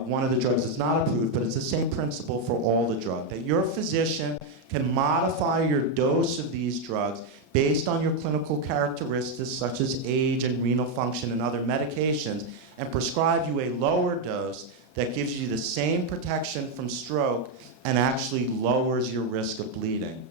one of the drugs that's not approved, but it's the same principle for all the drugs, that your physician can modify your dose of these drugs based on your clinical characteristics such as age and renal function and other medications, and prescribe you a lower dose that gives you the same protection from stroke and actually lowers your risk of bleeding.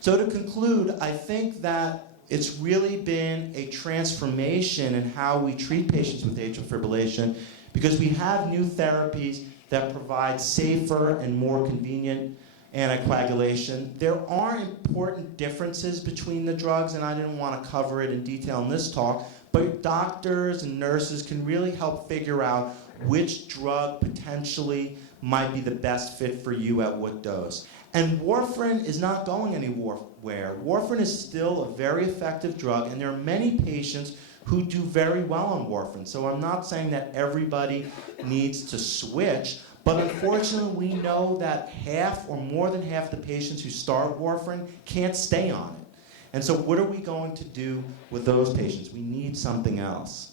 So to conclude, I think that it's really been a transformation in how we treat patients with atrial fibrillation because we have new therapies that provide safer and more convenient anticoagulation. There are important differences between the drugs, and I didn't want to cover it in detail in this talk, but doctors and nurses can really help figure out which drug potentially might be the best fit for you at what dose. And warfarin is not going anywhere. Warfarin is still a very effective drug, and there are many patients who do very well on warfarin. So I'm not saying that everybody needs to switch, but unfortunately we know that half or more than half the patients who start warfarin can't stay on it. And so what are we going to do with those patients? We need something else.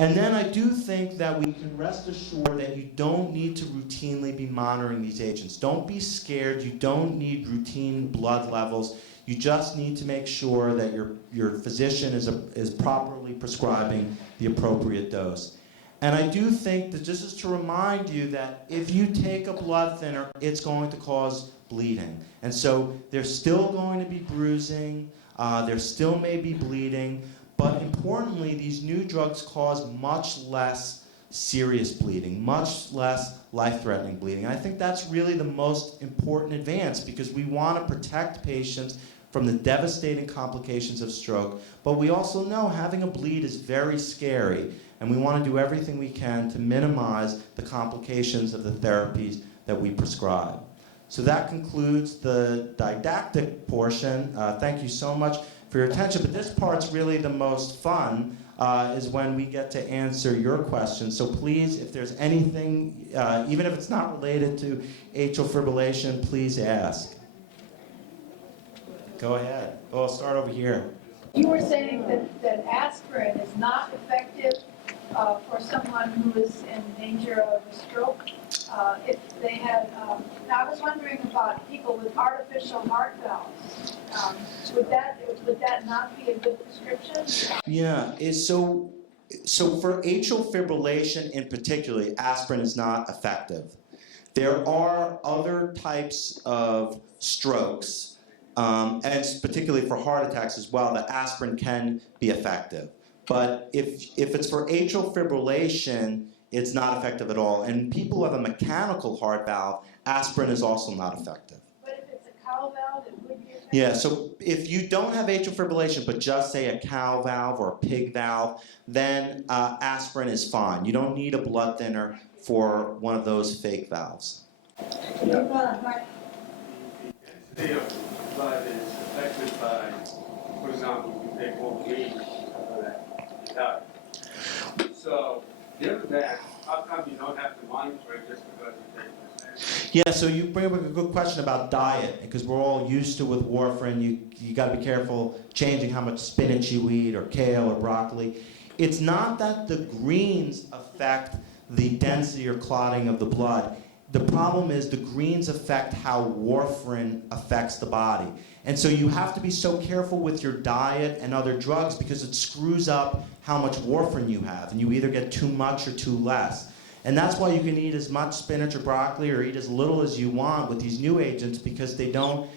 And then I do think that we can rest assured that you don't need to routinely be monitoring these agents. Don't be scared. You don't need routine blood levels. You just need to make sure that your physician is properly prescribing the appropriate dose. And I do think that this is to remind you that if you take a blood thinner, it's going to cause bleeding. And so there's still going to be bruising. There still may be bleeding. But importantly, these new drugs cause much less serious bleeding, much less life-threatening bleeding. And I think that's really the most important advance because we want to protect patients from the devastating complications of stroke. But we also know having a bleed is very scary, and we want to do everything we can to minimize the complications of the therapies that we prescribe. So that concludes the didactic portion. Thank you so much for your attention, but this part's really the most fun, is when we get to answer your questions. So please, if there's anything, even if it's not related to atrial fibrillation, please ask. Go ahead. Oh, I'll start over here. You were saying that aspirin is not effective for someone who is in danger of a stroke. If they had, now I was wondering about people with artificial heart valves. Would that not be a good prescription? Yeah, so for atrial fibrillation in particular, aspirin is not effective. There are other types of strokes, and it's particularly for heart attacks as well, that aspirin can be effective. But if it's for atrial fibrillation, it's not effective at all. And people who have a mechanical heart valve, aspirin is also not effective. But if it's a cow valve, it would be effective? Yeah, so if you don't have atrial fibrillation, but just say a cow valve or a pig valve, then aspirin is fine. You don't need a blood thinner for one of those fake valves. The density of blood is affected by, for example, we take more green for that diet. So, given that, how come you don't have to monitor it just because you take this? Yeah, so you bring up a good question about diet, because we're all used to with warfarin, you got to be careful changing how much spinach you eat or kale or broccoli. it's not that the greens affect the density or clotting of the blood. The problem is the greens affect how warfarin affects the body. And so you have to be so careful with your diet and other drugs because it screws up how much warfarin you have, and you either get too much or too less. And that's why you can eat as much spinach or broccoli or eat as little as you want with these new agents, because they don't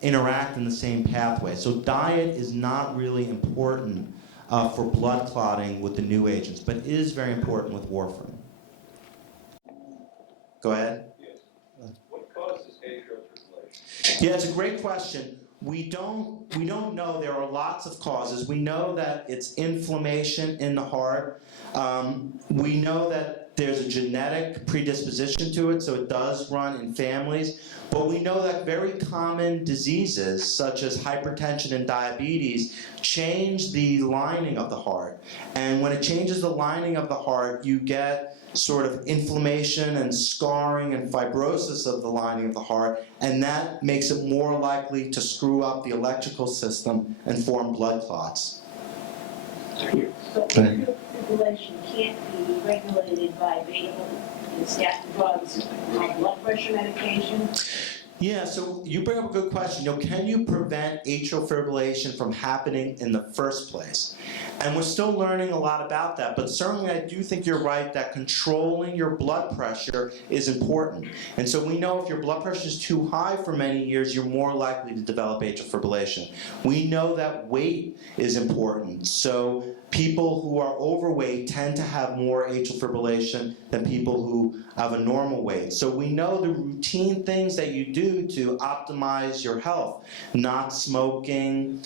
interact in the same pathway. So diet is not really important for blood clotting with the new agents, but it is very important with warfarin. Go ahead. Yes. What causes atrial fibrillation? Yeah, it's a great question. We don't know. There are lots of causes. We know that it's inflammation in the heart. We know that there's a genetic predisposition to it, so it does run in families. But we know that very common diseases, such as hypertension and diabetes, change the lining of the heart. And when it changes the lining of the heart, you get sort of inflammation and scarring and fibrosis of the lining of the heart, and that makes it more likely to screw up the electrical system and form blood clots. So atrial fibrillation can't be regulated by beta and statin drugs, blood pressure medication. Yeah, so you bring up a good question. Can you prevent atrial fibrillation from happening in the first place? And we're still learning a lot about that, but certainly I do think you're right that controlling your blood pressure is important. And so we know if your blood pressure is too high for many years, you're more likely to develop atrial fibrillation. We know that weight is important. So people who are overweight tend to have more atrial fibrillation than people who have a normal weight. So we know the routine things that you do to optimize your health: not smoking,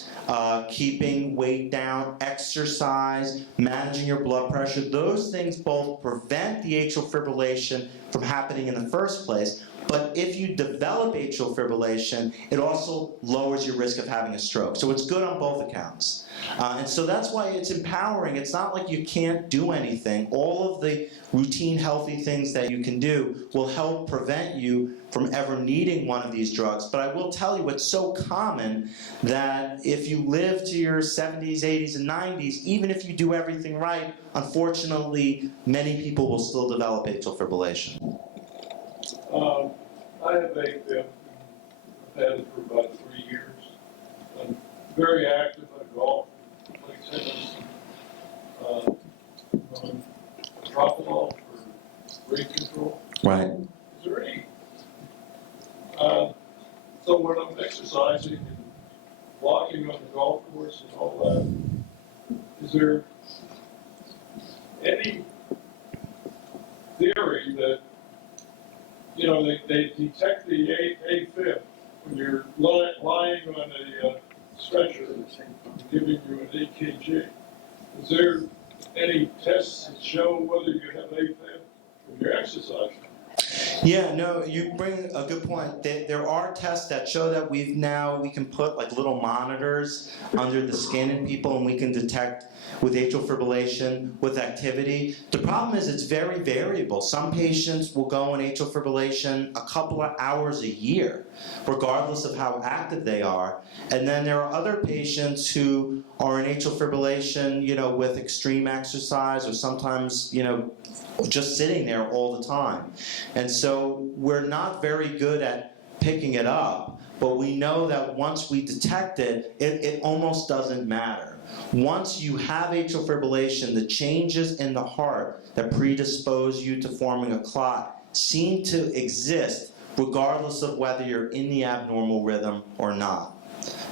keeping weight down, exercise, managing your blood pressure. Those things both prevent the atrial fibrillation from happening in the first place, but if you develop atrial fibrillation, it also lowers your risk of having a stroke. So it's good on both accounts. And so that's why it's empowering. It's not like you can't do anything. All of the routine healthy things that you can do will help prevent you from ever needing one of these drugs. But I will tell you, it's so common that if you live to your 70s, 80s, and 90s, even if you do everything right, unfortunately, many people will still develop atrial fibrillation. I have AFib. I've had it for about 3 years. I'm very active. I golf, play tennis, on Propofol for weight control. Right. Is there any? So when I'm exercising and walking on the golf course and all that, is there any theory that they detect the AFib when you're lying on a stretcher giving you an EKG? Is there any tests that show whether you have AFib when you're exercising? Yeah, no, you bring a good point. There are tests that show that we can put like little monitors under the skin in people, and we can detect with atrial fibrillation with activity. The problem is it's very variable. Some patients will go in atrial fibrillation a couple of hours a year, regardless of how active they are. And then there are other patients who are in atrial fibrillation, with extreme exercise, or sometimes, just sitting there all the time. And so we're not very good at picking it up, but we know that once we detect it, it almost doesn't matter. Once you have atrial fibrillation, the changes in the heart that predispose you to forming a clot seem to exist regardless of whether you're in the abnormal rhythm or not.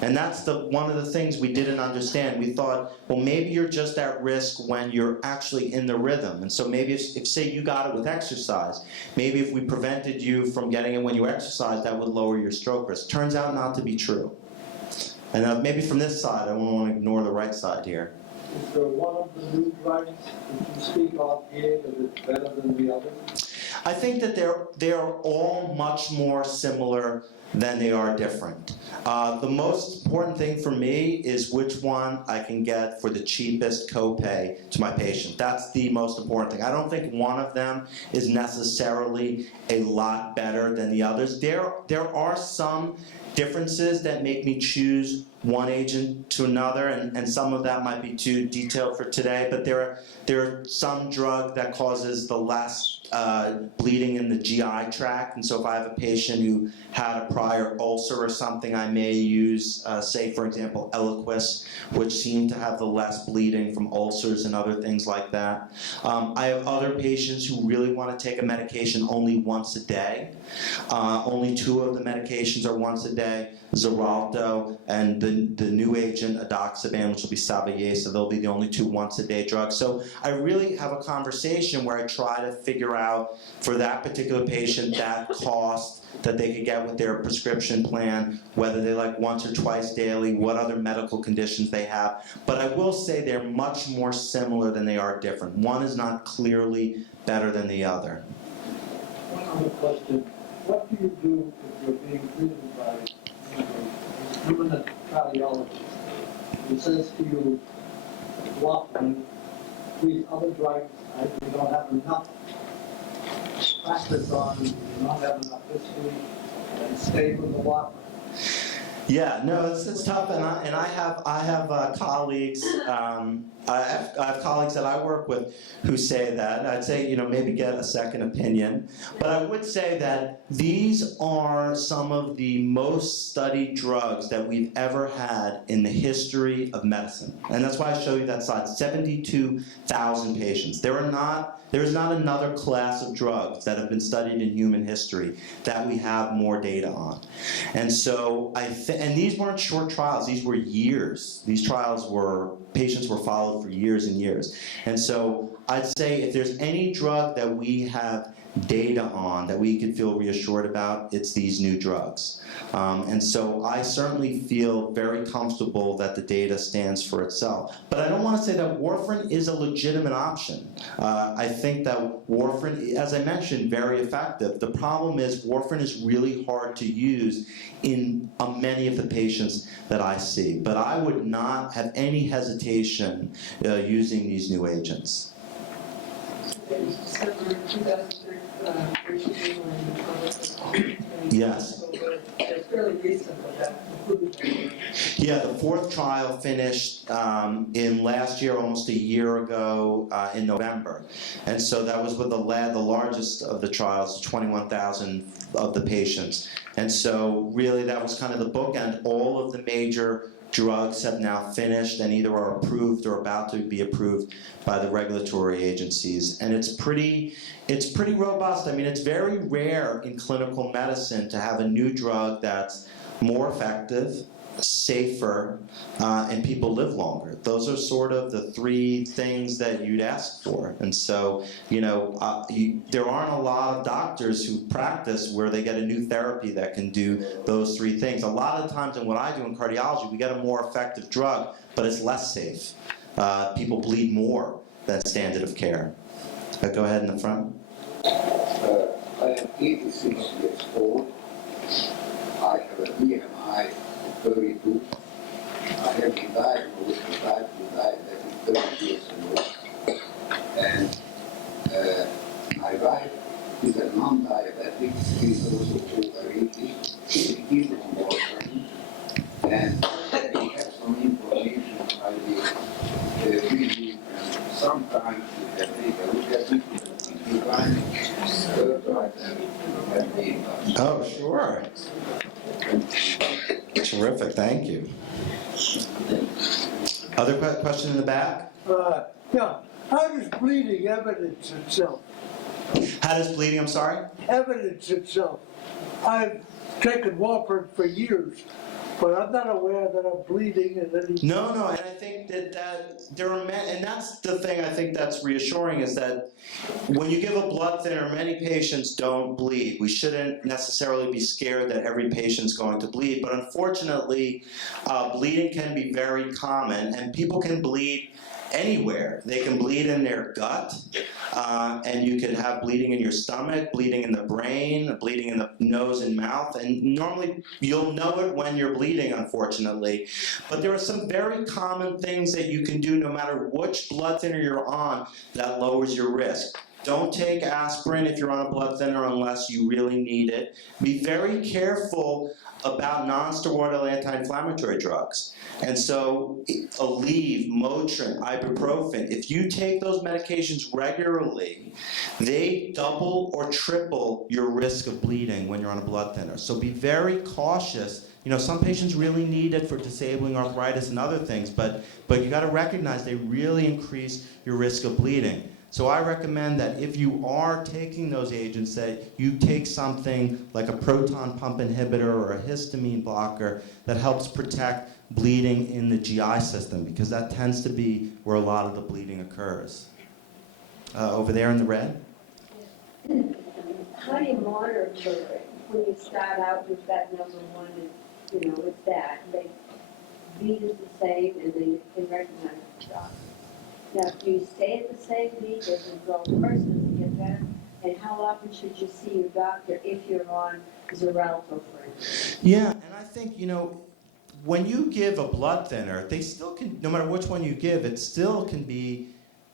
And that's one of the things we didn't understand. We thought, well, maybe you're just at risk when you're actually in the rhythm. And so maybe if say you got it with exercise, maybe if we prevented you from getting it when you exercise, that would lower your stroke risk. Turns out not to be true. And maybe from this side, I don't want to ignore the right side here. Is there one of the new drugs that you speak of here that is better than the other? I think that they're all much more similar than they are different. The most important thing for me is which one I can get for the cheapest copay to my patient. That's the most important thing. I don't think one of them is necessarily a lot better than the others. There are some differences that make me choose one agent to another, and some of that might be too detailed for today, but there are some drug that causes the less bleeding in the GI tract, and so if I have a patient who had a prior ulcer or something, I may use, say for example, Eliquis, which seem to have the less bleeding from ulcers and other things like that. I have other patients who really want to take a medication only once a day. Only 2 of the medications are once a day, Xarelto and the new agent, Edoxaban, which will be Savalieça. They'll be the only 2 once-a-day drugs. So I really have a conversation where I try to figure out for that particular patient that cost that they could get with their prescription plan, whether they like once or twice daily, what other medical conditions they have. But I will say they're much more similar than they are different. One is not clearly better than the other. One other question. What do you do if you're being treated by a permanent cardiologist who says to you, warfarin, these other drugs, you don't have enough practice on, you don't have enough history, and stay with the warfarin? Yeah, no, it's tough, and I have colleagues. I have colleagues that I work with who say that. I'd say maybe get a second opinion, but I would say that these are some of the most studied drugs that we've ever had in the history of medicine, and that's why I show you that slide. 72,000 patients. There is not another class of drugs that have been studied in human history that we have more data on. And so and these weren't short trials, these were years. These trials patients were followed for years and years. And so I'd say if there's any drug that we have data on that we can feel reassured about, it's these new drugs. And so I certainly feel very comfortable that the data stands for itself. But I don't want to say that warfarin is a legitimate option. I think that warfarin, as I mentioned, very effective. The problem is warfarin is really hard to use in many of the patients that I see. But I would not have any hesitation using these new agents. December 2013, Yes. it's fairly recent, but that included. Yeah, the 4th trial finished in last year, almost a year ago in November. And so that was with the largest of the trials, 21,000 of the patients. And so really that was kind of the bookend. All of the major drugs have now finished and either are approved or about to be approved by the regulatory agencies. And it's pretty robust. I mean, it's very rare in clinical medicine to have a new drug that's more effective, safer, and people live longer. Those are sort of the 3 things that you'd ask for. And so, there aren't a lot of doctors who practice where they get a new therapy that can do those 3 things. A lot of times in what I do in cardiology, we get a more effective drug, but it's less safe. People bleed more than standard of care. Go ahead in the front. I am 86 years old. I have a BMI of 32. I have been diagnosed with type 2 diabetes 30 years ago. And my wife is a non-diabetic. She's also overweight. She is on warfarin. And we have some information I will give you. And sometimes you can take a look at it. If you find Oh, sure. Terrific, thank you. Other question in the back? Yeah, how does bleeding evidence itself? How does bleeding, I'm sorry? Evidence itself. I've taken warfarin for years, but I'm not aware that I'm bleeding in any... No, and I think that there are and that's the thing I think that's reassuring is that when you give a blood thinner, many patients don't bleed. We shouldn't necessarily be scared that every patient's going to bleed, but unfortunately, bleeding can be very common, and people can bleed anywhere. They can bleed in their gut, and you could have bleeding in your stomach, bleeding in the brain, bleeding in the nose and mouth, and normally you'll know it when you're bleeding, unfortunately. But there are some very common things that you can do no matter which blood thinner you're on that lowers your risk. Don't take aspirin if you're on a blood thinner unless you really need it. Be very careful about non-steroidal anti-inflammatory drugs. And so, Aleve, Motrin, ibuprofen, if you take those medications regularly, they double or triple your risk of bleeding when you're on a blood thinner. So be very cautious. You know, some patients really need it for disabling arthritis and other things, but you got to recognize they really increase your risk of bleeding. So I recommend that if you are taking those agents, that you take something like a proton pump inhibitor or a histamine blocker that helps protect bleeding in the GI system, because that tends to be where a lot of the bleeding occurs. Over there in the red? How do you monitor when you start out with that number one, and, you know, it's that, they beat is the same, and then you can recognize the doctor. Now, do you stay at the same beat, does it go worse, does it get better? And how often should you see your doctor if you're on Xarelto, for instance? Yeah, and I think, you know, when you give a blood thinner, they still can, no matter which one you give, it still can be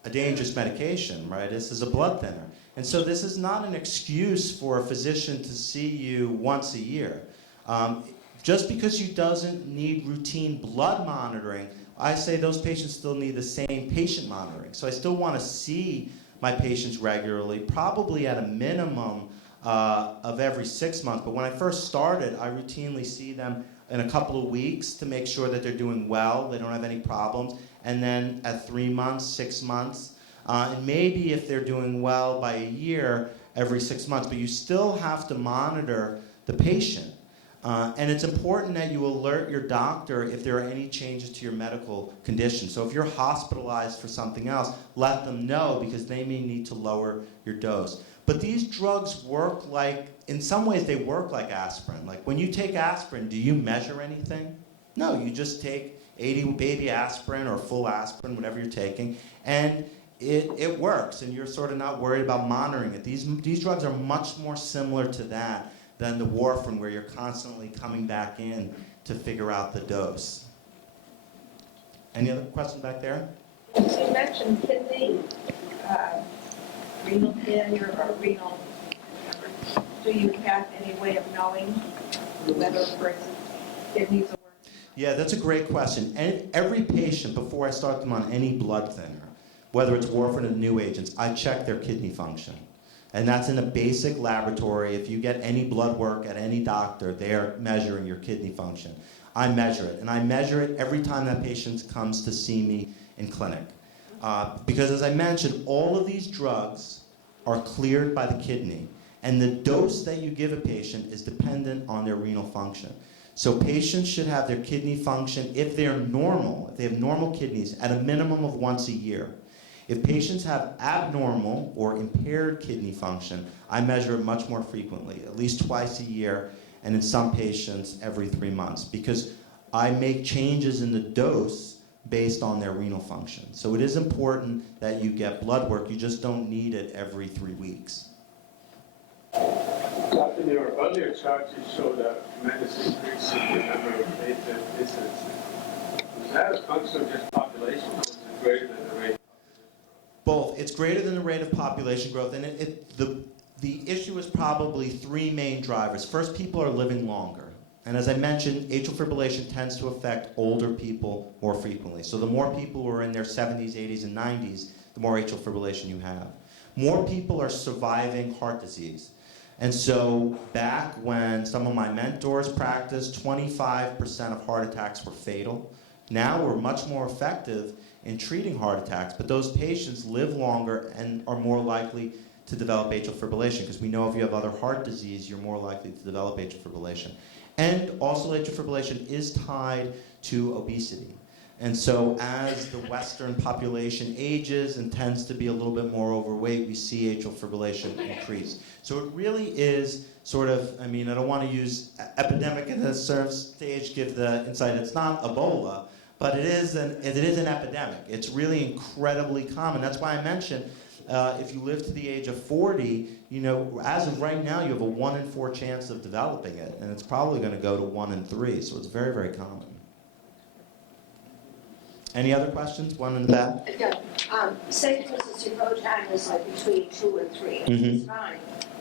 a dangerous medication, right? This is a blood thinner. And so this is not an excuse for a physician to see you once a year. Just because you doesn't need routine blood monitoring, I say those patients still need the same patient monitoring. So I still want to see my patients regularly, probably at a minimum of every 6 months. But when I first started, I routinely see them in a couple of weeks to make sure that they're doing well, they don't have any problems. And then at 3 months, 6 months, and maybe if they're doing well by a year, every 6 months. But you still have to monitor the patient. And it's important that you alert your doctor if there are any changes to your medical condition. So if you're hospitalized for something else, let them know, because they may need to lower your dose. But these drugs work like, in some ways they work like aspirin. Like when you take aspirin, do you measure anything? No, you just take 80 baby aspirin or full aspirin, whatever you're taking, and it works, and you're sort of not worried about monitoring it. These drugs are much more similar to that than the warfarin, where you're constantly coming back in to figure out the dose. Any other questions back there? You mentioned kidney, renal failure or renal, do you have any way of knowing whether a person's kidneys are working? Yeah, that's a great question. And every patient, before I start them on any blood thinner, whether it's warfarin or new agents, I check their kidney function. And that's in a basic laboratory. If you get any blood work at any doctor, they're measuring your kidney function. I measure it, and I measure it every time that patient comes to see me in clinic. Because as I mentioned, all of these drugs are cleared by the kidney, and the dose that you give a patient is dependent on their renal function. So patients should have their kidney function, if they're normal, if they have normal kidneys, at a minimum of once a year. If patients have abnormal or impaired kidney function, I measure it much more frequently, at least twice a year, and in some patients every 3 months, because I make changes in the dose based on their renal function. So it is important that you get blood work, you just don't need it every 3 weeks. Doctor, your earlier charts you showed a tremendous increase in the number of invasive incidents. Was that a function of just population, or was it greater than the rate? Both. It's greater than the rate of population growth, and the issue is probably 3 main drivers. First, people are living longer. And as I mentioned, atrial fibrillation tends to affect older people more frequently. So the more people who are in their 70s, 80s, and 90s, the more atrial fibrillation you have. More people are surviving heart disease. And so back when some of my mentors practiced, 25% of heart attacks were fatal. Now we're much more effective in treating heart attacks, but those patients live longer and are more likely to develop atrial fibrillation, because we know if you have other heart disease, you're more likely to develop atrial fibrillation. And also atrial fibrillation is tied to obesity. And so as the Western population ages and tends to be a little bit more overweight, we see atrial fibrillation increase. So it really is sort of, I mean, I don't want to use epidemic in this sort of stage, give the insight, it's not Ebola, but it is an epidemic. It's really incredibly common. That's why I mentioned if you live to the age of 40, you know, as of right now, you have a 1 in 4 chance of developing it, and it's probably going to go to 1 in 3. So it's very, very common. Any other questions? One in the back? Again, say for instance your go time is like between 2 and 3, Mhm. it's fine.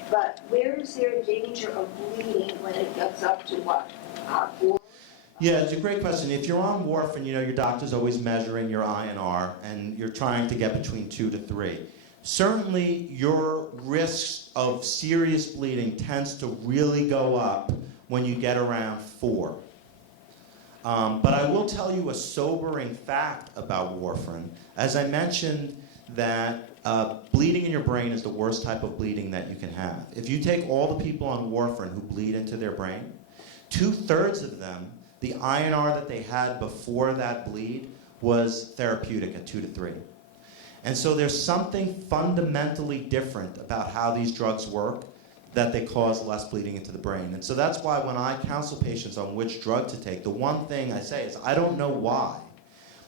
But where is there a danger of bleeding when it gets up to what, 4? Yeah, it's a great question. If you're on warfarin, you know your doctor's always measuring your INR, and you're trying to get between 2 to 3. Certainly, your risk of serious bleeding tends to really go up when you get around 4. But I will tell you a sobering fact about warfarin. As I mentioned, that bleeding in your brain is the worst type of bleeding that you can have. If you take all the people on warfarin who bleed into their brain, 2/3 of them, the INR that they had before that bleed was therapeutic at 2 to 3. And so there's something fundamentally different about how these drugs work, that they cause less bleeding into the brain. And so that's why when I counsel patients on which drug to take, the one thing I say is, I don't know why,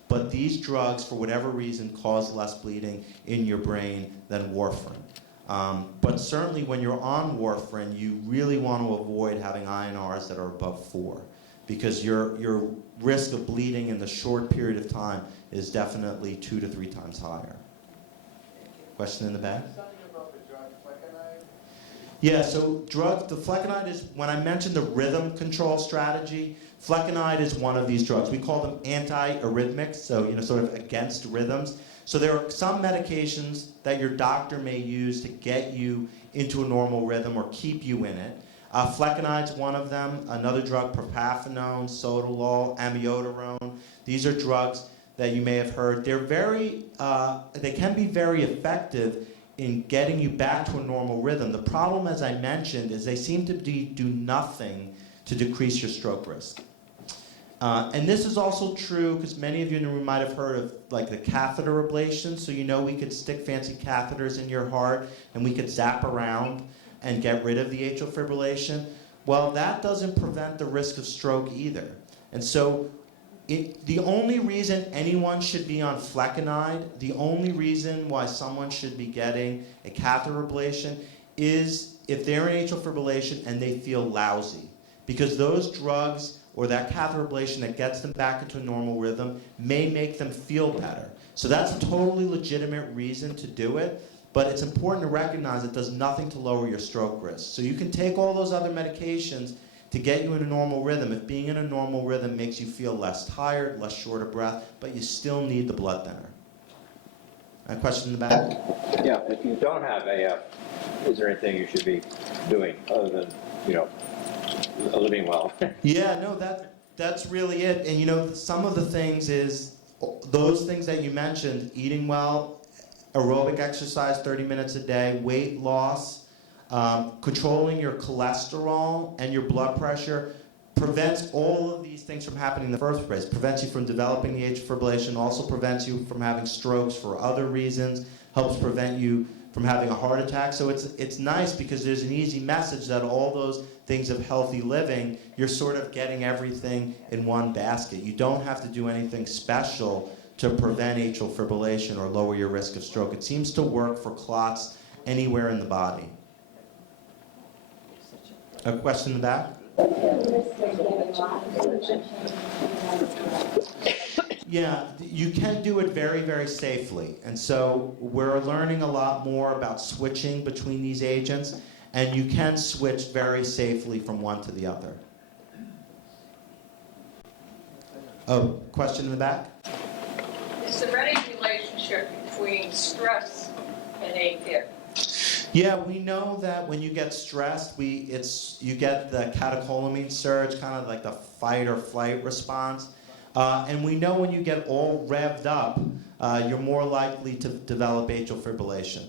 but these drugs, for whatever reason, cause less bleeding in your brain than warfarin. But certainly when you're on warfarin, you really want to avoid having INRs that are above 4, because your risk of bleeding in the short period of time is definitely 2 to 3 times higher. Question in the back? Yeah, so the flecainide is, when I mentioned the rhythm control strategy, flecainide is one of these drugs. We call them anti-arrhythmics, so sort of against rhythms. So there are some medications that your doctor may use to get you into a normal rhythm or keep you in it. Flecanide's one of them. Another drug, propafenone, sotalol, amiodarone. These are drugs that you may have heard. They can be very effective in getting you back to a normal rhythm. The problem, as I mentioned, is they seem to do nothing to decrease your stroke risk. And this is also true because many of you in the room might have heard of like the catheter ablation. So we could stick fancy catheters in your heart and we could zap around and get rid of the atrial fibrillation. Well, that doesn't prevent the risk of stroke either. And so the only reason anyone should be on flecainide, the only reason why someone should be getting a catheter ablation is if they're in atrial fibrillation and they feel lousy. Because those drugs or that catheter ablation that gets them back into a normal rhythm may make them feel better. So that's a totally legitimate reason to do it, but it's important to recognize it does nothing to lower your stroke risk. So you can take all those other medications to get you in a normal rhythm. If being in a normal rhythm makes you feel less tired, less short of breath, but you still need the blood thinner. A question in the back? Yeah, if you don't have AF, is there anything you should be doing other than, living well? Yeah, no, that's really it. And some of the things is those things that you mentioned: eating well, aerobic exercise 30 minutes a day, weight loss, controlling your cholesterol and your blood pressure prevents all of these things from happening in the first place. Prevents you from developing the atrial fibrillation, also prevents you from having strokes for other reasons, helps prevent you from having a heart attack. So it's nice because there's an easy message that all those things of healthy living, you're sort of getting everything in one basket. You don't have to do anything special to prevent atrial fibrillation or lower your risk of stroke. It seems to work for clots anywhere in the body. A question in the back? Yeah, you can do it very, very safely. And so we're learning a lot more about switching between these agents, and you can switch very safely from one to the other. Oh, question in the back? Is there any relationship between stress and AFib? Yeah, we know that when you get stressed, you get the catecholamine surge, kind of like the fight or flight response. And we know when you get all revved up, you're more likely to develop atrial fibrillation.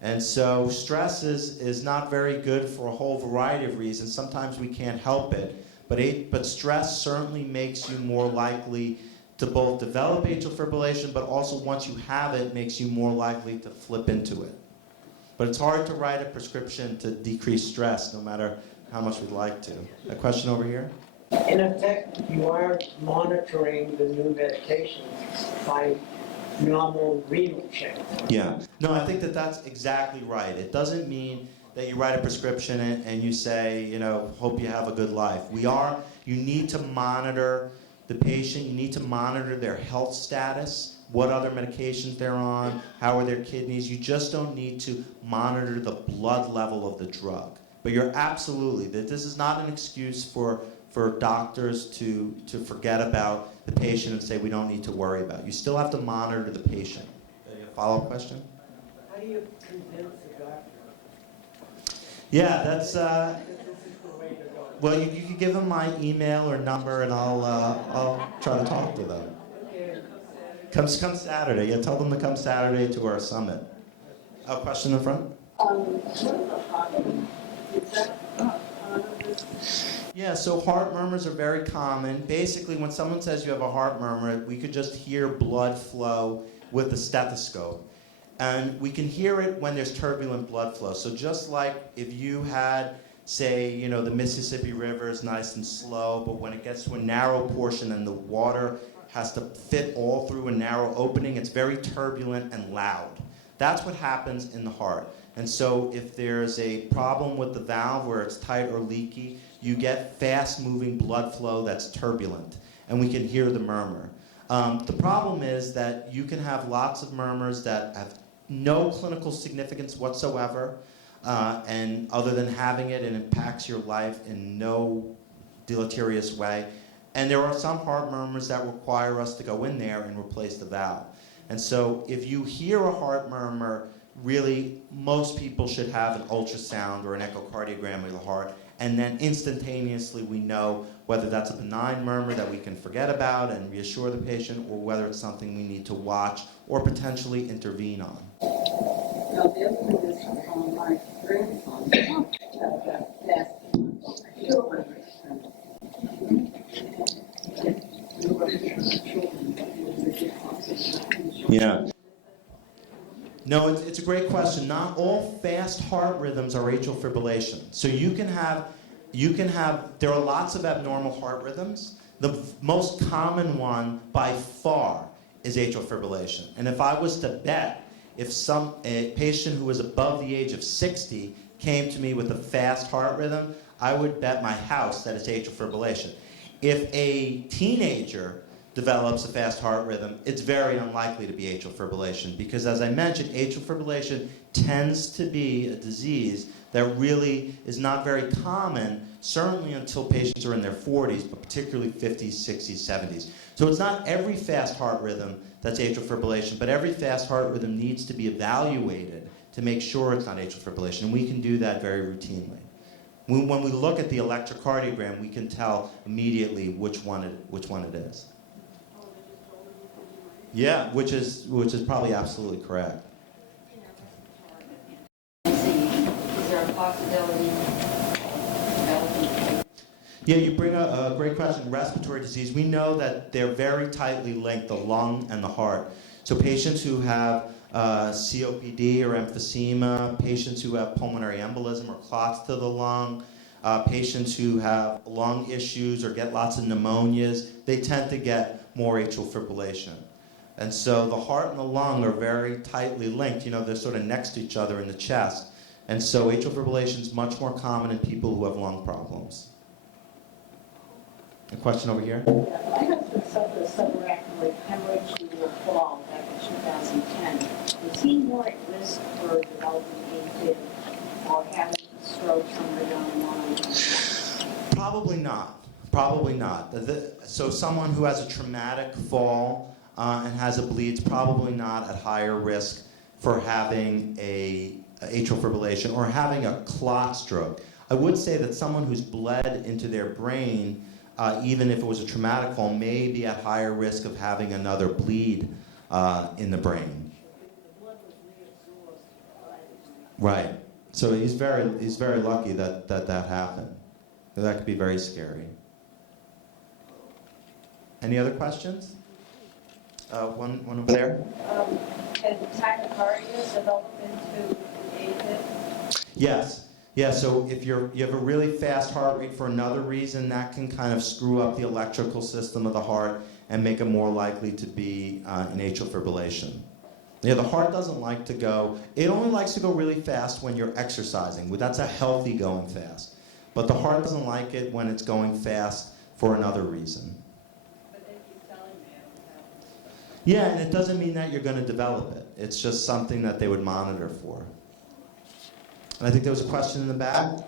And so stress is not very good for a whole variety of reasons. Sometimes we can't help it. But stress certainly makes you more likely to both develop atrial fibrillation, but also once you have it, makes you more likely to flip into it. But it's hard to write a prescription to decrease stress, no matter how much we'd like to. A question over here? In effect, you are monitoring the new medications by normal renal check. Yeah. No, I think that's exactly right. It doesn't mean that you write a prescription and you say, hope you have a good life. You need to monitor the patient. You need to monitor their health status, what other medications they're on, how are their kidneys. You just don't need to monitor the blood level of the drug. But you're absolutely, this is not an excuse for doctors to forget about the patient and say we don't need to worry about it. You still have to monitor the patient. Follow-up question? How do you convince a doctor? Yeah, that's, well, you can give them my email or number and I'll try to talk to them. Come Saturday. Yeah, tell them to come Saturday to our summit. A question in the front? Yeah, so heart murmurs are very common. Basically, when someone says you have a heart murmur, we could just hear blood flow with the stethoscope. And we can hear it when there's turbulent blood flow. So just like if you had, say, the Mississippi River is nice and slow, but when it gets to a narrow portion and the water has to fit all through a narrow opening, it's very turbulent and loud. That's what happens in the heart. And so if there's a problem with the valve where it's tight or leaky, you get fast-moving blood flow that's turbulent, and we can hear the murmur. The problem is that you can have lots of murmurs that have no clinical significance whatsoever, and other than having it, it impacts your life in no deleterious way. And there are some heart murmurs that require us to go in there and replace the valve. And so if you hear a heart murmur, really most people should have an ultrasound or an echocardiogram of the heart, and then instantaneously we know whether that's a benign murmur that we can forget about and reassure the patient, or whether it's something we need to watch or potentially intervene on. Now, the other thing is, my grandson, Yeah. No, it's a great question. Not all fast heart rhythms are atrial fibrillation. So you can have, there are lots of abnormal heart rhythms. The most common one by far is atrial fibrillation. And if I was to bet, if a patient who was above the age of 60 came to me with a fast heart rhythm, I would bet my house that it's atrial fibrillation. If a teenager develops a fast heart rhythm, it's very unlikely to be atrial fibrillation, because as I mentioned, atrial fibrillation tends to be a disease that really is not very common, certainly until patients are in their 40s, but particularly 50s, 60s, 70s. So it's not every fast heart rhythm that's atrial fibrillation, but every fast heart rhythm needs to be evaluated to make sure it's not atrial fibrillation, and we can do that very routinely. When we look at the electrocardiogram, we can tell immediately which one it is. Yeah, which is probably absolutely correct. is there a possibility of Yeah, you bring a great question. Respiratory disease, we know that they're very tightly linked, the lung and the heart. So patients who have COPD or emphysema, patients who have pulmonary embolism or clots to the lung, patients who have lung issues or get lots of pneumonias, they tend to get more atrial fibrillation. And so the heart and the lung are very tightly linked. They're sort of next to each other in the chest. And so atrial fibrillation is much more common in people who have lung problems. A question over here? My husband suffered a subarachnoid hemorrhage due to a fall back in 2010. Is he more at risk for developing AFib or having a stroke somewhere down the line? Probably not. Probably not. So someone who has a traumatic fall and has a bleed is probably not at higher risk for having a atrial fibrillation or having a clot stroke. I would say that someone who's bled into their brain, even if it was a traumatic fall, may be at higher risk of having another bleed in the brain. Right. So he's very lucky that happened. That could be very scary. Any other questions? One over there. Can tachycardia develop into AFib? Yes. Yeah, so if you have a really fast heart rate for another reason, that can kind of screw up the electrical system of the heart and make it more likely to be in atrial fibrillation. Yeah, the heart doesn't like to go, it only likes to go really fast when you're exercising. That's a healthy going fast. But the heart doesn't like it when it's going fast for another reason. But Yeah, and it doesn't mean that you're going to develop it. It's just something that they would monitor for. And I think there was a question in the back.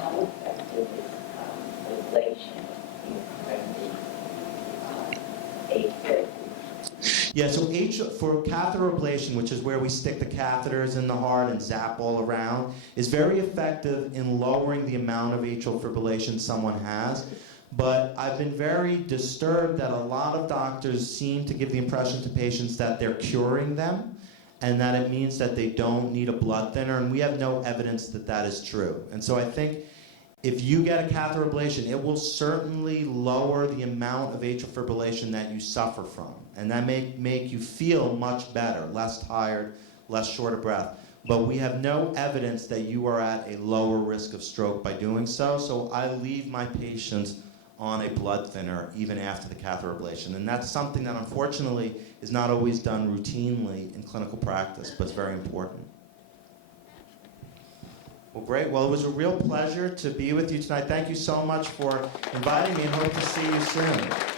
How effective is ablation in preventing AFib? Yeah, so for catheter ablation, which is where we stick the catheters in the heart and zap all around, is very effective in lowering the amount of atrial fibrillation someone has. But I've been very disturbed that a lot of doctors seem to give the impression to patients that they're curing them and that it means that they don't need a blood thinner, and we have no evidence that that is true. And so I think if you get a catheter ablation, it will certainly lower the amount of atrial fibrillation that you suffer from. And that may make you feel much better, less tired, less short of breath. But we have no evidence that you are at a lower risk of stroke by doing so. So I leave my patients on a blood thinner even after the catheter ablation. And that's something that unfortunately is not always done routinely in clinical practice, but it's very important. Well, great. Well, it was a real pleasure to be with you tonight. Thank you so much for inviting me and hope to see you soon.